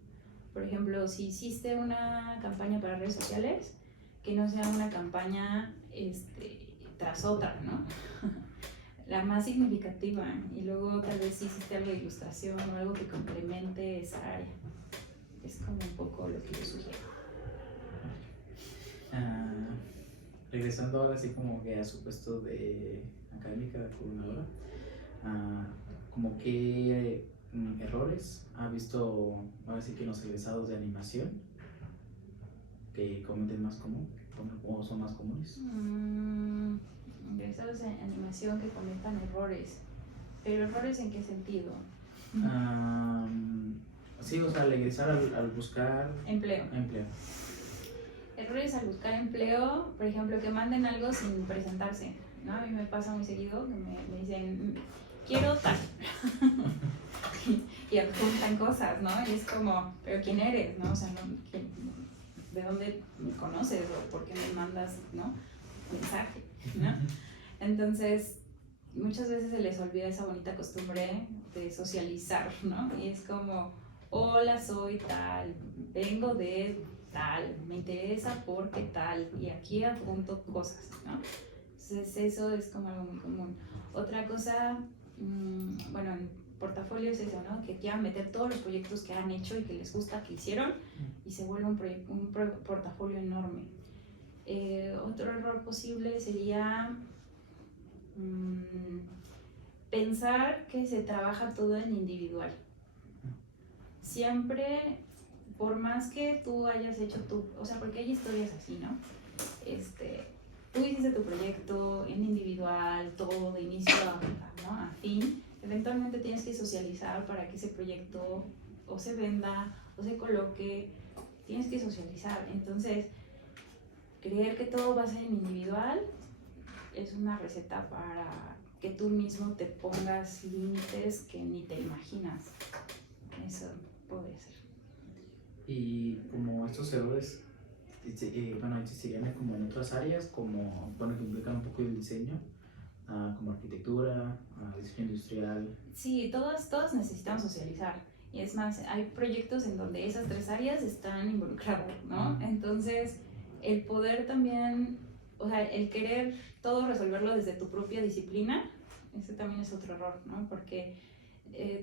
Por ejemplo, si hiciste una campaña para redes sociales, que no sea una campaña tras otra, ¿no? La más significativa, y luego tal vez si hiciste algo de ilustración o algo que complemente esa área. Es como un poco lo que yo sugiero. Regresando ahora así como que a su puesto de académica, de coordinadora, como qué errores ha visto ahora sí que en los egresados de animación que cometen más común o son más comunes. Egresados de animación que cometan errores, pero errores ¿en qué sentido? Sí, o sea, al egresar al buscar empleo. Errores al buscar empleo, por ejemplo, que manden algo sin presentarse, ¿no? A mí me pasa muy seguido que me dicen, quiero tal. y adjuntan cosas, ¿no? Y es como, ¿pero quién eres, no? O sea, ¿de dónde me conoces o por qué me mandas, ¿no? mensaje? ¿no? Entonces, muchas veces se les olvida esa bonita costumbre de socializar, ¿no? Y es como, hola, soy tal, vengo de tal, me interesa porque tal, y aquí apunto cosas, ¿no? Entonces eso es como algo muy común. Otra cosa, bueno, en portafolio es eso, ¿no? Que quieran meter todos los proyectos que han hecho y que les gusta que hicieron y se vuelve un portafolio enorme. Otro error posible sería pensar que se trabaja todo en individual. Siempre, por más que tú hayas hecho o sea, porque hay historias así, ¿no? Tú hiciste tu proyecto en individual, todo de inicio ¿no? a fin, eventualmente tienes que socializar para que ese proyecto o se venda o se coloque, tienes que socializar. Entonces, creer que todo va a ser en individual es una receta para que tú mismo te pongas límites que ni te imaginas. Eso podría ser. Y como estos errores, bueno, existirían como en otras áreas, como, bueno, que implican un poco el diseño, como arquitectura, diseño industrial. Sí, todos necesitamos socializar. Y es más, hay proyectos en donde esas tres áreas están involucradas, ¿no? Entonces, el poder también, o sea, el querer todo resolverlo desde tu propia disciplina, ese también es otro error, ¿no? Porque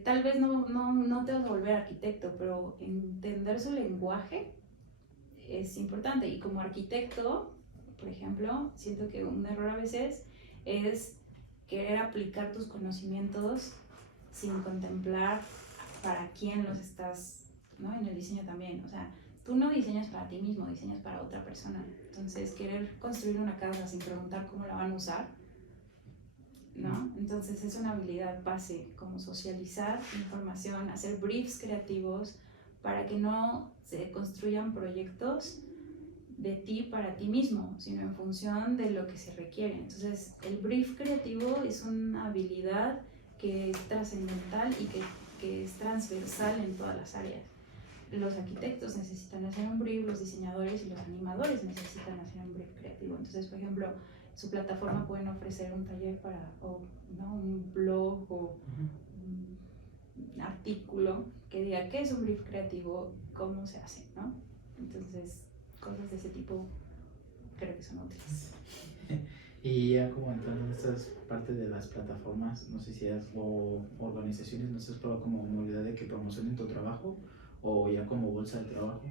tal vez no te vas a volver arquitecto, pero entender su lenguaje es importante. Y como arquitecto, por ejemplo, siento que un error a veces es querer aplicar tus conocimientos sin contemplar para quién los estás, ¿no? En el diseño también, o sea, tú no diseñas para ti mismo, diseñas para otra persona. Entonces, querer construir una casa sin preguntar cómo la van a usar, ¿no? Entonces, es una habilidad base, como socializar información, hacer briefs creativos para que no se construyan proyectos de ti para ti mismo, sino en función de lo que se requiere. Entonces, el brief creativo es una habilidad que es trascendental y que es transversal en todas las áreas. Los arquitectos necesitan hacer un brief, los diseñadores y los animadores necesitan hacer un brief creativo. Entonces, por ejemplo, su plataforma pueden ofrecer un taller ¿no? un blog o un artículo que diga qué es un brief creativo, cómo se hace, ¿no? Entonces, cosas de ese tipo creo que son útiles. Y ya como entrando en estas partes de las plataformas, no sé si o organizaciones, no sé si has probado como modalidad de que promocionen tu trabajo o ya como bolsa de trabajo.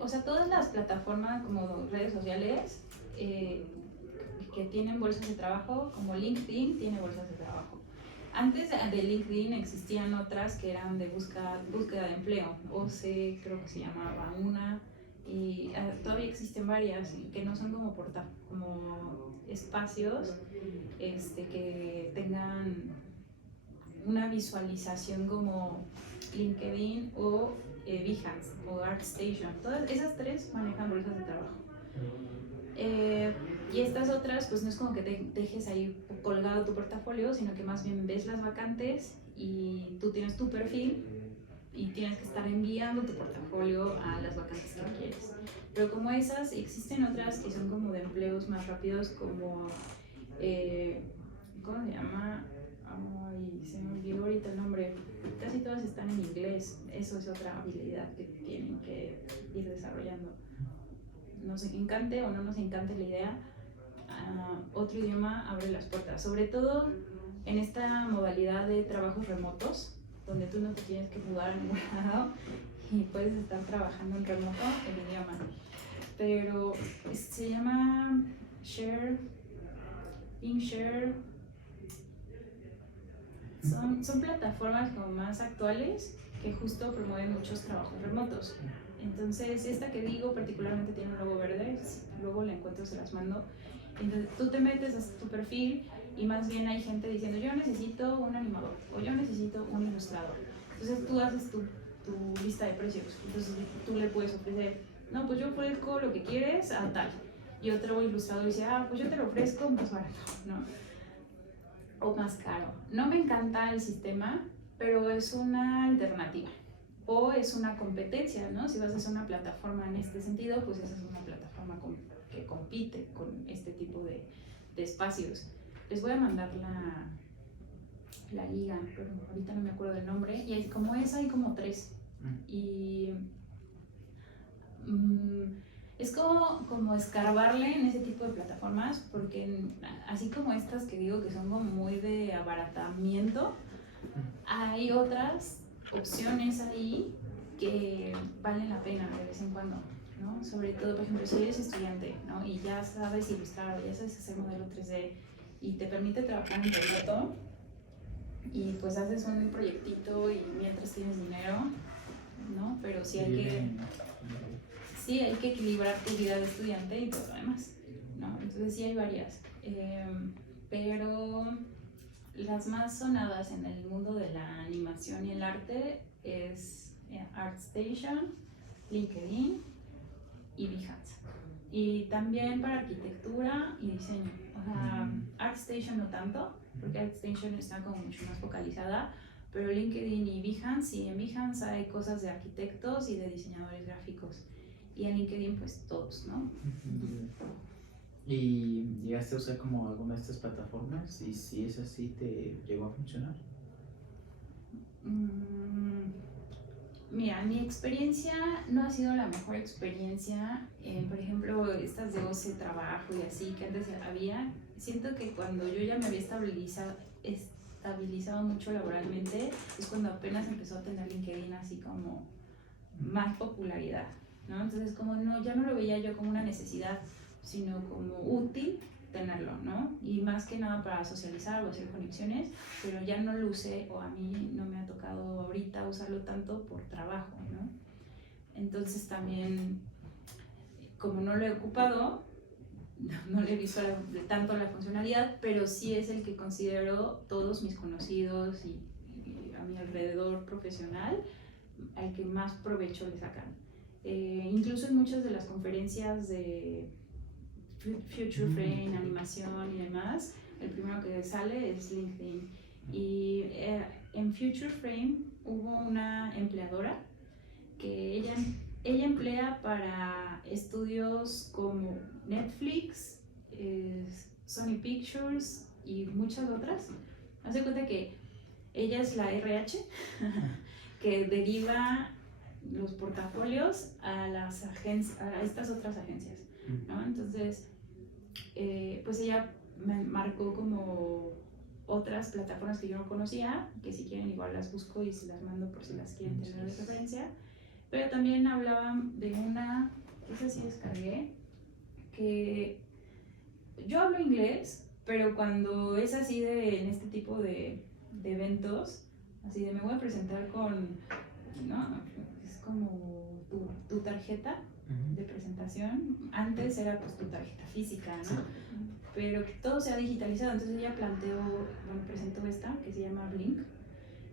O sea, todas las plataformas como redes sociales que tienen bolsas de trabajo, como LinkedIn tiene bolsas de trabajo. Antes de LinkedIn existían otras que eran de búsqueda de empleo, OCE creo que se llamaba una, y todavía existen varias que no son como espacios que tengan una visualización como LinkedIn o Behance o ArtStation. Todas esas tres manejan bolsas de trabajo. Y estas otras, pues no es como que te dejes ahí colgado tu portafolio, sino que más bien ves las vacantes y tú tienes tu perfil y tienes que estar enviando tu portafolio a las vacantes que quieres. Pero como esas, existen otras que son como de empleos más rápidos, como, ¿cómo se llama? Ay, se me olvidó ahorita el nombre. Casi todas están en inglés. Eso es otra habilidad que tienen que ir desarrollando. Nos encante o no nos encante la idea, otro idioma abre las puertas. Sobre todo en esta modalidad de trabajos remotos, donde tú no te tienes que mudar a ningún lado y puedes estar trabajando en remoto, el idioma. Pero se llama InShare. Son plataformas como más actuales que justo promueven muchos trabajos remotos. Entonces, esta que digo particularmente tiene un logo verde, luego la encuentro, se las mando. Entonces, tú te metes a tu perfil y más bien hay gente diciendo yo necesito un animador o yo necesito un ilustrador. Entonces, tú haces tu lista de precios. Entonces, tú le puedes ofrecer, no, pues yo ofrezco lo que quieres a tal. Y otro ilustrador dice, pues yo te lo ofrezco más barato, ¿no? O más caro. No me encanta el sistema, pero es una alternativa o es una competencia, ¿no? Si vas a hacer una plataforma en este sentido, pues esa es una plataforma que que compite con este tipo de espacios. Les voy a mandar la liga, pero ahorita no me acuerdo del nombre, y hay como 3. Y es como escarbarle en ese tipo de plataformas, porque así como estas que digo que son como muy de abaratamiento, hay otras opciones ahí que valen la pena de vez en cuando, ¿no? Sobre todo, por ejemplo, si eres estudiante, ¿no? Y ya sabes ilustrar o ya sabes hacer modelo 3D y te permite trabajar en remoto y pues haces un proyectito y mientras tienes dinero, ¿no? Pero sí hay que equilibrar tu vida de estudiante y todo lo demás, ¿no? Entonces sí hay varias, pero las más sonadas en el mundo de la animación y el arte es ArtStation, LinkedIn y Behance. Y también para arquitectura y diseño. O sea, ArtStation no tanto, porque ArtStation está como mucho más focalizada, pero LinkedIn y Behance, sí, en Behance hay cosas de arquitectos y de diseñadores gráficos. Y en LinkedIn, pues todos, ¿no? ¿Y llegaste a usar como alguna de estas plataformas? Y si es así, ¿te llegó a funcionar? Mira, mi experiencia no ha sido la mejor experiencia. Por ejemplo, estas de OCE Trabajo y así que antes había. Siento que cuando yo ya me había estabilizado mucho laboralmente, es cuando apenas empezó a tener LinkedIn así como más popularidad, ¿no? Entonces ya no lo veía yo como una necesidad, sino como útil tenerlo, ¿no? Y más que nada para socializar o hacer conexiones, pero ya no lo usé, o a mí no me ha tocado ahorita usarlo tanto por trabajo, ¿no? Entonces también, como no lo he ocupado, no le he visto tanto la funcionalidad, pero sí es el que considero todos mis conocidos y a mi alrededor profesional al que más provecho le sacan. Incluso en muchas de las conferencias de Future Frame, animación y demás, el primero que sale es LinkedIn. Y en Future Frame hubo una empleadora que ella emplea para estudios como Netflix, Sony Pictures y muchas otras. Haz de cuenta que ella es la RH que deriva los portafolios a estas otras agencias, ¿no? Entonces, pues ella me marcó como otras plataformas que yo no conocía, que si quieren igual las busco y se las mando por si las quieren tener de referencia. Pero también hablaban de una, esa sí descargué, que yo hablo inglés, pero cuando es así en este tipo de eventos, así de me voy a presentar con, ¿no? Es como tu tarjeta de presentación. Antes era pues tu tarjeta física, ¿no? Pero que todo se ha digitalizado, entonces ella presentó esta que se llama Blink.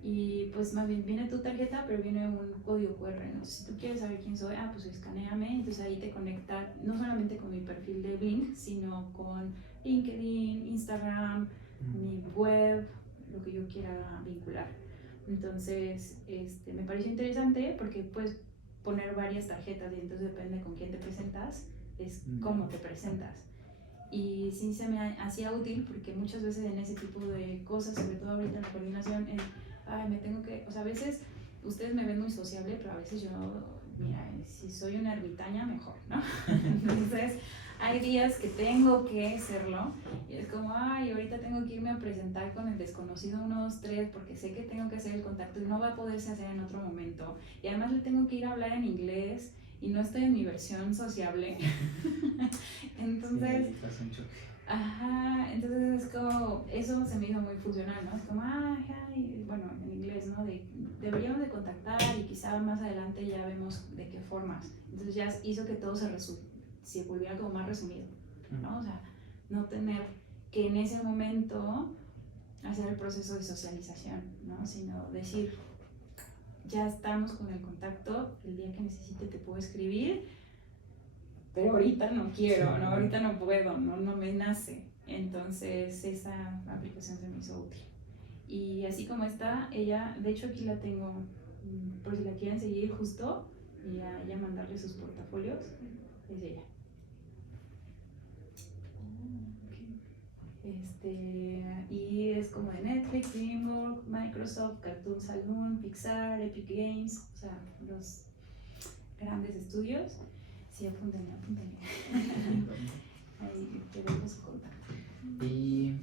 Y pues más bien viene tu tarjeta, pero viene un código QR, ¿no? Si tú quieres saber quién soy, pues escanéame, entonces ahí te conecta no solamente con mi perfil de Blink, sino con LinkedIn, Instagram, mi web, lo que yo quiera vincular. Entonces, me pareció interesante porque puedes poner varias tarjetas y entonces depende con quién te presentas, es cómo te presentas. Y sí se me hacía útil porque muchas veces en ese tipo de cosas, sobre todo ahorita en la coordinación, a veces ustedes me ven muy sociable, pero a veces yo, mira, si soy una ermitaña, mejor, ¿no? Entonces, hay días que tengo que serlo y es como, ahorita tengo que irme a presentar con el desconocido 1, 2, 3 porque sé que tengo que hacer el contacto y no va a poderse hacer en otro momento. Y además le tengo que ir a hablar en inglés y no estoy en mi versión sociable. Entonces, sí, entonces es como, eso se me hizo muy funcional, ¿no? Es como, bueno, en inglés, ¿no? Deberíamos de contactar y quizá más adelante ya vemos de qué formas. Entonces ya hizo que todo se volviera como más resumido, ¿no? O sea, no tener que en ese momento hacer el proceso de socialización, ¿no? Sino decir, ya estamos con el contacto, el día que necesite te puedo escribir, pero ahorita no quiero, ¿no? Ahorita no puedo, no me nace. Entonces esa aplicación se me hizo útil. Y así como está, ella, de hecho aquí la tengo, por si la quieren seguir justo, y a ella mandarle sus portafolios, es ella. Y es como de Netflix, DreamWorks, Microsoft, Cartoon Saloon, Pixar, Epic Games, o sea, los grandes estudios. Sí, apúntenme. Ahí te dejo su contacto. ¿Y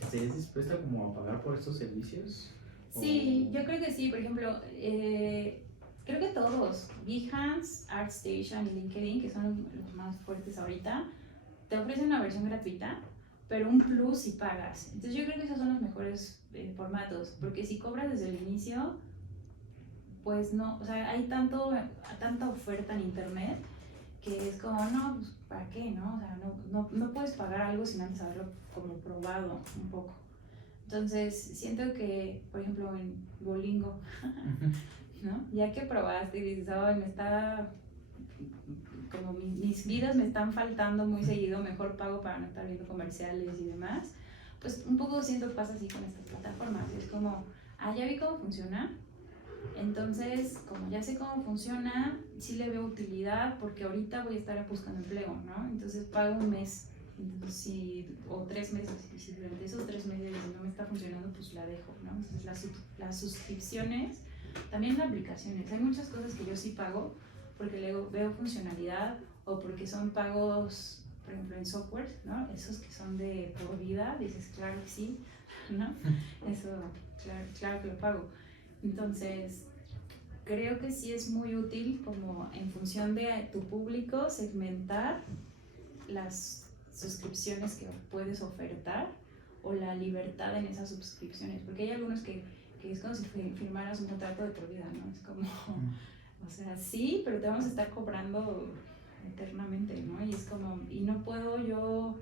estarías dispuesta como a pagar por estos servicios? Sí, yo creo que sí. Por ejemplo, creo que todos, Behance, ArtStation y LinkedIn, que son los más fuertes ahorita, te ofrecen una versión gratuita, pero un plus si pagas. Entonces yo creo que esos son los mejores formatos, porque si cobras desde el inicio, pues no, o sea, hay tanta oferta en internet que es como, no, pues ¿para qué, no? O sea, no puedes pagar algo sin antes haberlo como probado un poco. Entonces, siento que, por ejemplo, en Duolingo, ¿no? Ya que probaste y dices, ay, me está, como mis vidas me están faltando muy seguido, mejor pago para no estar viendo comerciales y demás, pues un poco siento que pasa así con estas plataformas. Es como, ya vi cómo funciona, entonces, como ya sé cómo funciona, sí le veo utilidad porque ahorita voy a estar buscando empleo, ¿no? Entonces pago un mes. Entonces, o 3 meses, y si durante esos 3 meses no me está funcionando, pues la dejo, ¿no? Entonces las suscripciones, también las aplicaciones, hay muchas cosas que yo sí pago porque luego veo funcionalidad o porque son pagos, por ejemplo en software, ¿no? Esos que son de por vida, dices, claro que sí, ¿no? Eso, claro que lo pago. Entonces, creo que sí es muy útil como en función de tu público segmentar las suscripciones que puedes ofertar o la libertad en esas suscripciones, porque hay algunos que es como si firmaras un contrato de por vida, ¿no? Es como, o sea, sí, pero te vamos a estar cobrando eternamente, ¿no? Y es como, y no puedo yo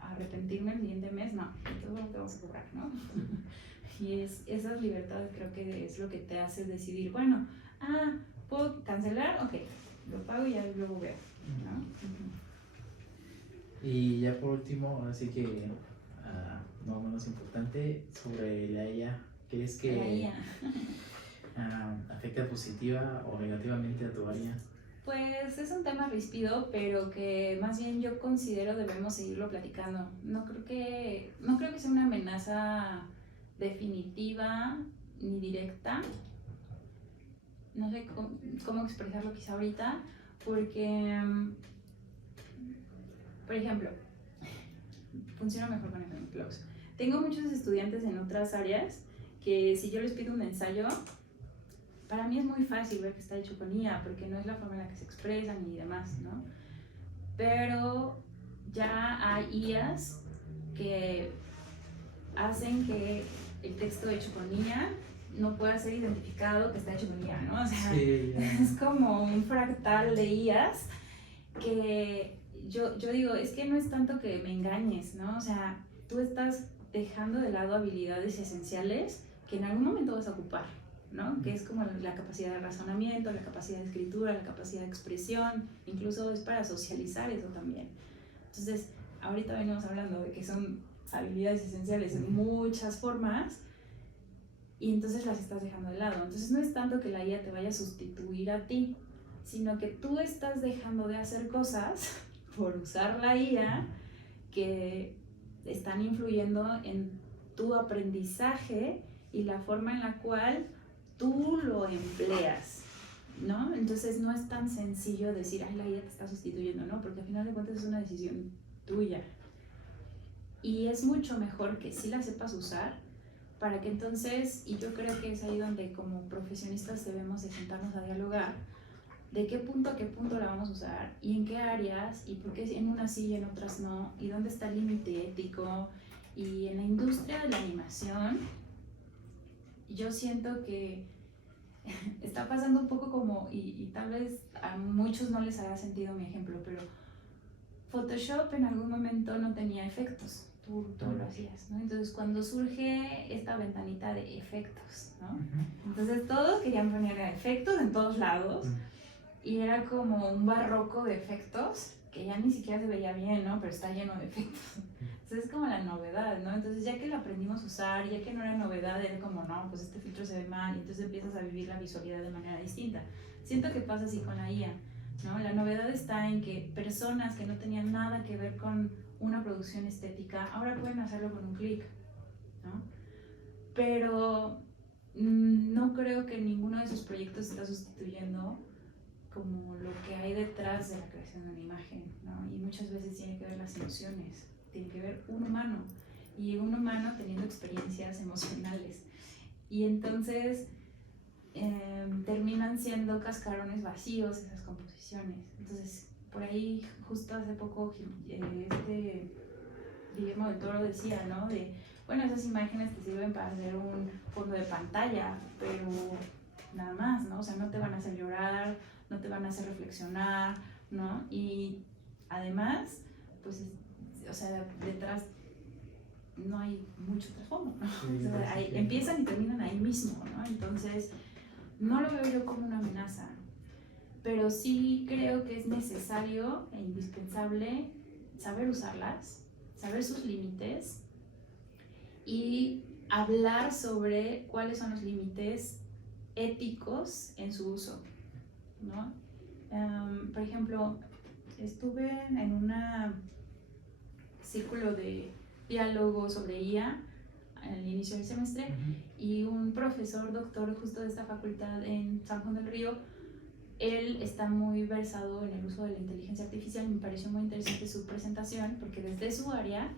arrepentirme el siguiente mes, no, todo lo que vamos a cobrar, ¿no? Y esas libertades creo que es lo que te hace decidir, bueno, ¿puedo cancelar? Ok, lo pago y ya luego veo, ¿no? Y ya por último, así que no menos importante, sobre la IA, ¿crees que La IA. afecta positiva o negativamente a tu área? Pues es un tema ríspido, pero que más bien yo considero debemos seguirlo platicando. No creo que sea una amenaza definitiva ni directa. No sé cómo expresarlo quizá ahorita, porque, por ejemplo, funciona mejor con ejemplos. Tengo muchos estudiantes en otras áreas que si yo les pido un ensayo, para mí es muy fácil ver que está hecho con IA, porque no es la forma en la que se expresan y demás, ¿no? Pero ya hay IAs que hacen que el texto hecho con IA no pueda ser identificado que está hecho con IA, ¿no? O sea, sí, es como un fractal de IAs que yo digo, es que no es tanto que me engañes, ¿no? O sea, tú estás dejando de lado habilidades esenciales que en algún momento vas a ocupar, ¿no? Que es como la capacidad de razonamiento, la capacidad de escritura, la capacidad de expresión, incluso es para socializar eso también. Entonces, ahorita venimos hablando de que son habilidades esenciales en muchas formas y entonces las estás dejando de lado. Entonces no es tanto que la IA te vaya a sustituir a ti, sino que tú estás dejando de hacer cosas por usar la IA que están influyendo en tu aprendizaje y la forma en la cual tú lo empleas, ¿no? Entonces no es tan sencillo decir, la IA te está sustituyendo, ¿no? Porque al final de cuentas es una decisión tuya. Y es mucho mejor que sí la sepas usar para que entonces, y yo creo que es ahí donde como profesionistas debemos de sentarnos a dialogar, de qué punto a qué punto la vamos a usar y en qué áreas y por qué en unas sí y en otras no, y dónde está el límite ético. Y en la industria de la animación, yo siento que está pasando un poco como, y tal vez a muchos no les haga sentido mi ejemplo, pero Photoshop en algún momento no tenía efectos, tú lo hacías, ¿no? Entonces cuando surge esta ventanita de efectos, ¿no? Entonces todos querían poner efectos en todos lados y era como un barroco de efectos que ya ni siquiera se veía bien, ¿no? Pero está lleno de efectos. Entonces es como la novedad, ¿no? Entonces ya que la aprendimos a usar, ya que no era novedad, era como, no, pues este filtro se ve mal, y entonces empiezas a vivir la visualidad de manera distinta. Siento que pasa así con la IA, ¿no? La novedad está en que personas que no tenían nada que ver con una producción estética, ahora pueden hacerlo con un clic, ¿no? Pero no creo que ninguno de esos proyectos está sustituyendo como lo que hay detrás de la creación de una imagen, ¿no? Y muchas veces tiene que ver las emociones, tiene que ver un humano, y un humano teniendo experiencias emocionales. Y entonces terminan siendo cascarones vacíos esas composiciones. Entonces, por ahí, justo hace poco, Guillermo del Toro decía, ¿no? Bueno, esas imágenes te sirven para hacer un fondo de pantalla, pero nada más, ¿no? O sea, no te van a hacer llorar, no te van a hacer reflexionar, ¿no? Y además, pues, o sea, detrás no hay mucho trasfondo, ¿no? Sí, o sea, empiezan y terminan ahí mismo, ¿no? Entonces, no lo veo yo como una amenaza, pero sí creo que es necesario e indispensable saber usarlas, saber sus límites y hablar sobre cuáles son los límites éticos en su uso, ¿no? Por ejemplo, estuve en un círculo de diálogo sobre IA al inicio del semestre y un profesor doctor justo de esta facultad en San Juan del Río, él está muy versado en el uso de la inteligencia artificial y me pareció muy interesante su presentación porque desde su área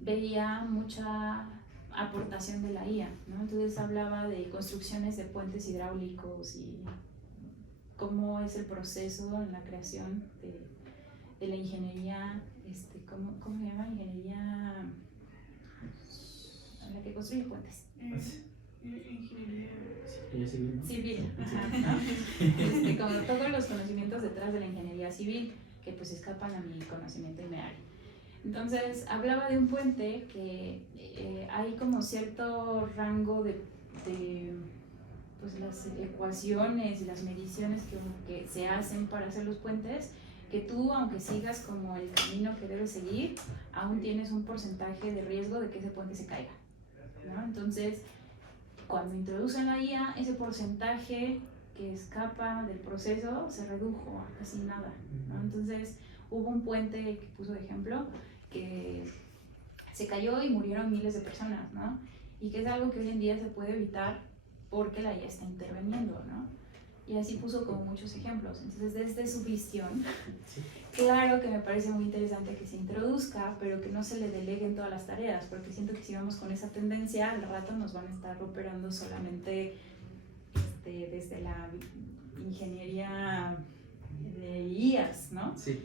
veía mucha aportación de la IA, ¿no? Entonces hablaba de construcciones de puentes hidráulicos y cómo es el proceso en la creación de la ingeniería, ¿cómo se llama? Ingeniería, la que construye puentes. Ingeniería civil, ¿no? Civil, ajá, ¿no? Como todos los conocimientos detrás de la ingeniería civil que pues escapan a mi conocimiento y mi área. Entonces hablaba de un puente que hay como cierto rango de pues las ecuaciones y las mediciones que se hacen para hacer los puentes, que tú, aunque sigas como el camino que debes seguir, aún tienes un porcentaje de riesgo de que ese puente se caiga, ¿no? Entonces, cuando introducen la IA, ese porcentaje que escapa del proceso se redujo a casi nada, ¿no? Entonces, hubo un puente que puso de ejemplo que se cayó y murieron miles de personas, ¿no? Y que es algo que hoy en día se puede evitar porque la IA está interviniendo, ¿no? Y así puso como muchos ejemplos. Entonces, desde su visión, claro que me parece muy interesante que se introduzca, pero que no se le deleguen todas las tareas, porque siento que si vamos con esa tendencia, al rato nos van a estar operando solamente desde la ingeniería de IAs, ¿no? Sí.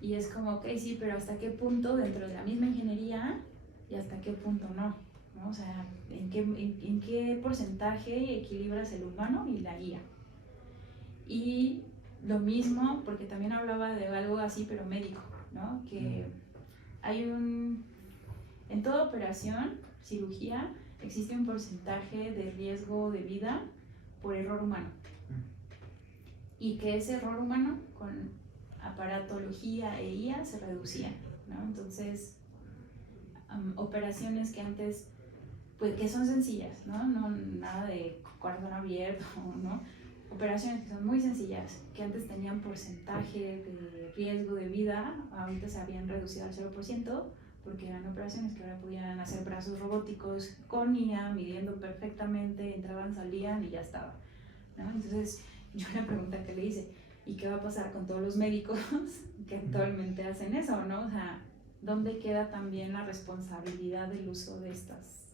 Y es como, ok, sí, pero ¿hasta qué punto dentro de la misma ingeniería y hasta qué punto no? ¿No? O sea, ¿en qué porcentaje equilibras el humano y la IA? Y lo mismo, porque también hablaba de algo así, pero médico, ¿no? Que hay en toda operación, cirugía, existe un porcentaje de riesgo de vida por error humano. Y que ese error humano con aparatología e IA se reducía, ¿no? Entonces, operaciones que antes, pues que son sencillas, ¿no? No nada de corazón abierto, ¿no? Operaciones que son muy sencillas, que antes tenían porcentaje de riesgo de vida, ahorita se habían reducido al 0%, porque eran operaciones que ahora podían hacer brazos robóticos con IA, midiendo perfectamente, entraban, salían y ya estaba, ¿no? Entonces, yo la pregunta que le hice, ¿y qué va a pasar con todos los médicos que actualmente hacen eso, ¿no? O sea, ¿dónde queda también la responsabilidad del uso de estas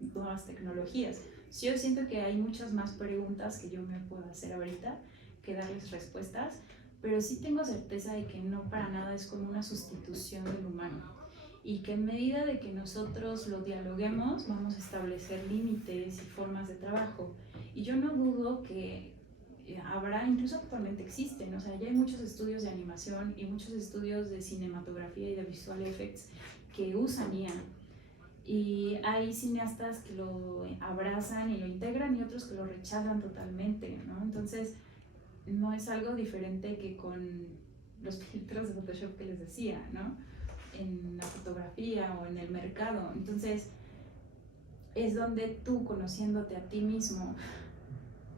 nuevas tecnologías? Yo siento que hay muchas más preguntas que yo me puedo hacer ahorita que darles respuestas, pero sí tengo certeza de que no para nada es como una sustitución del humano y que en medida de que nosotros lo dialoguemos vamos a establecer límites y formas de trabajo. Y yo no dudo que habrá, incluso actualmente existen, o sea, ya hay muchos estudios de animación y muchos estudios de cinematografía y de visual effects que usan IA. Y hay cineastas que lo abrazan y lo integran y otros que lo rechazan totalmente, ¿no? Entonces, no es algo diferente que con los filtros de Photoshop que les decía, ¿no? En la fotografía o en el mercado. Entonces, es donde tú, conociéndote a ti mismo,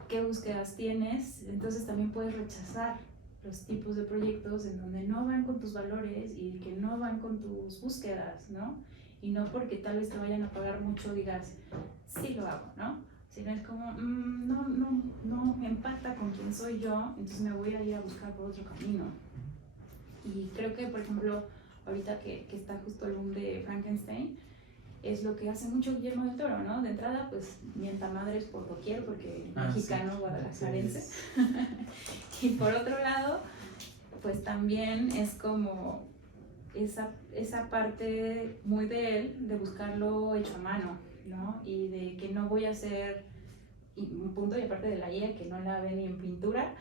qué búsquedas tienes, entonces también puedes rechazar los tipos de proyectos en donde no van con tus valores y que no van con tus búsquedas, ¿no? Y no porque tal vez te vayan a pagar mucho digas, sí lo hago, ¿no? Sino es como, no empata con quién soy yo, entonces me voy a ir a buscar por otro camino. Y creo que, por ejemplo, ahorita que está justo el boom de Frankenstein, es lo que hace mucho Guillermo del Toro, ¿no? De entrada, pues, mienta madres por doquier, porque mexicano, sí, guadalajarense. Sí. Y por otro lado, pues también es como esa parte muy de él, de buscarlo hecho a mano, ¿no? Y de que no voy a hacer, y un punto y aparte de la IA, que no la ve ni en pintura,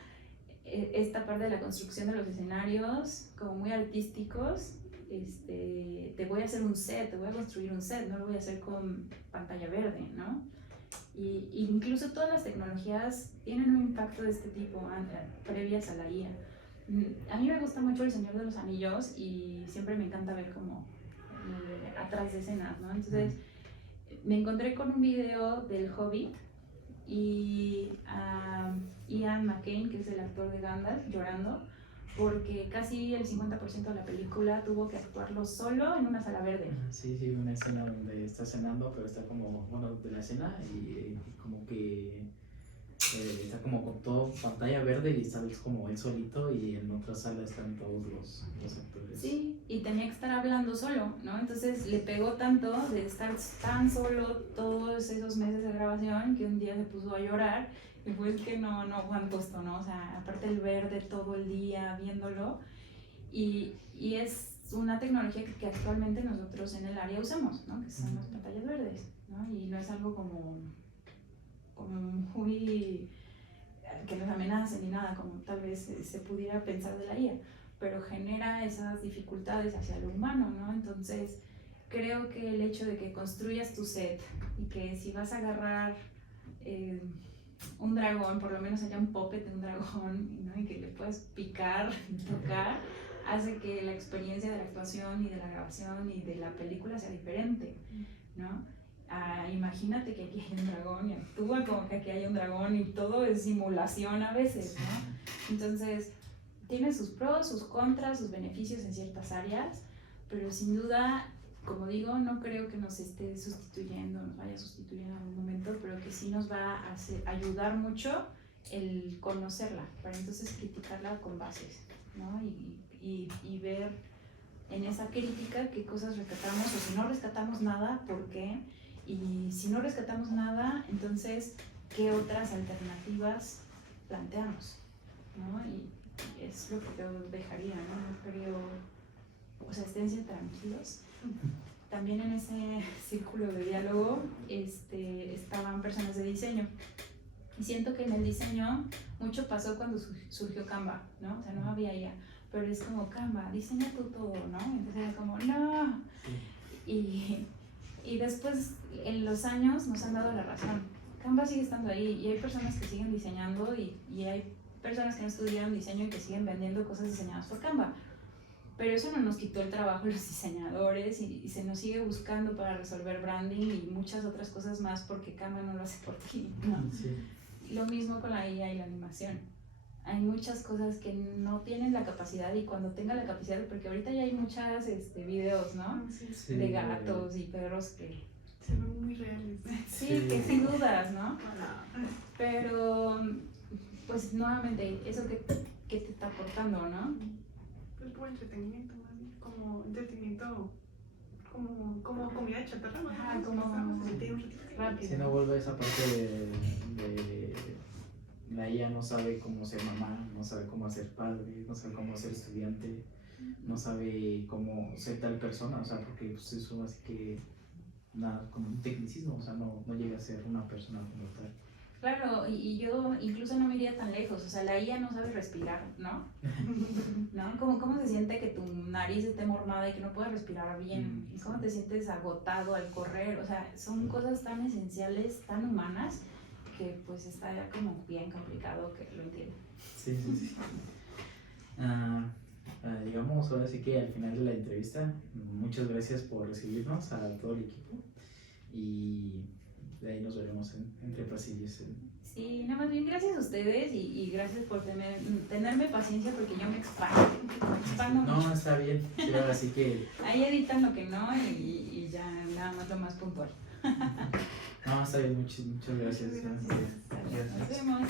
esta parte de la construcción de los escenarios, como muy artísticos, te voy a hacer un set, te voy a construir un set, no lo voy a hacer con pantalla verde, ¿no? Y incluso todas las tecnologías tienen un impacto de este tipo previas a la IA. A mí me gusta mucho El Señor de los Anillos y siempre me encanta ver como atrás de escenas, ¿no? Entonces me encontré con un video del Hobbit y Ian McKellen, que es el actor de Gandalf, llorando porque casi el 50% de la película tuvo que actuarlo solo en una sala verde. Sí, una escena donde está cenando, pero está como, bueno, de la cena y como que está como con todo pantalla verde y está como él solito y en otra sala están todos los actores. Sí, y tenía que estar hablando solo, ¿no? Entonces le pegó tanto de estar tan solo todos esos meses de grabación que un día se puso a llorar y fue que no aguanto esto, ¿no? O sea, aparte el verde todo el día viéndolo y es una tecnología que actualmente nosotros en el área usamos, ¿no? Que son las pantallas verdes, ¿no? Y no es algo como muy que nos amenace ni nada, como tal vez se pudiera pensar de la IA, pero genera esas dificultades hacia lo humano, ¿no? Entonces, creo que el hecho de que construyas tu set y que si vas a agarrar un dragón, por lo menos haya un puppet de un dragón, ¿no? Y que le puedas picar y tocar, hace que la experiencia de la actuación y de la grabación y de la película sea diferente, ¿no? Imagínate que aquí hay un dragón y actúa como que aquí hay un dragón y todo es simulación a veces, ¿no? Entonces, tiene sus pros, sus contras, sus beneficios en ciertas áreas, pero sin duda, como digo, no creo que nos esté sustituyendo, nos vaya a sustituir en algún momento, pero que sí nos va a ayudar mucho el conocerla, para entonces criticarla con bases, ¿no? Y ver en esa crítica qué cosas rescatamos o si no rescatamos nada, por qué. Y si no rescatamos nada, entonces, ¿qué otras alternativas planteamos? ¿No? Y es lo que yo dejaría, ¿no? No creo, o sea, esténse tranquilos. También en ese círculo de diálogo estaban personas de diseño. Y siento que en el diseño mucho pasó cuando surgió Canva, ¿no? O sea, no había IA, pero es como Canva, diseña tú todo, ¿no? Entonces era como, no. Y después, en los años, nos han dado la razón. Canva sigue estando ahí y hay personas que siguen diseñando y hay personas que no estudiaron diseño y que siguen vendiendo cosas diseñadas por Canva. Pero eso no nos quitó el trabajo de los diseñadores y se nos sigue buscando para resolver branding y muchas otras cosas más porque Canva no lo hace por ti, ¿no? Sí. Lo mismo con la IA y la animación. Hay muchas cosas que no tienen la capacidad y cuando tenga la capacidad, porque ahorita ya hay muchas videos, ¿no? Sí. De gatos y perros que... Se ven muy reales. Sí, que sin dudas, ¿no? Pero, pues nuevamente, ¿eso qué te está aportando, no? Pues por entretenimiento, más bien, como entretenimiento, como comida chatarra, ¿no? Ajá, como rápido. Si no vuelve esa parte de la IA no sabe cómo ser mamá, no sabe cómo ser padre, no sabe cómo ser estudiante, no sabe cómo ser tal persona, o sea, porque pues, eso así que nada, como un tecnicismo, o sea, no llega a ser una persona como tal. Claro, y yo incluso no me iría tan lejos, o sea, la IA no sabe respirar, ¿no? ¿No? ¿Cómo se siente que tu nariz esté mormada y que no puedas respirar bien? ¿Y cómo te sientes agotado al correr? O sea, son cosas tan esenciales, tan humanas, que pues está ya como bien complicado que lo entiendan. Sí. Digamos, ahora sí que al final de la entrevista, muchas gracias por recibirnos a todo el equipo y de ahí nos veremos entre pasillos Sí, no, más bien gracias a ustedes y gracias por tenerme paciencia porque yo me expando mucho. No, está bien. Sí, ahora sí que. Ahí editan lo que no y ya nada más lo más puntual. No, está bien. Muchas gracias. Muchas gracias. Nos vemos.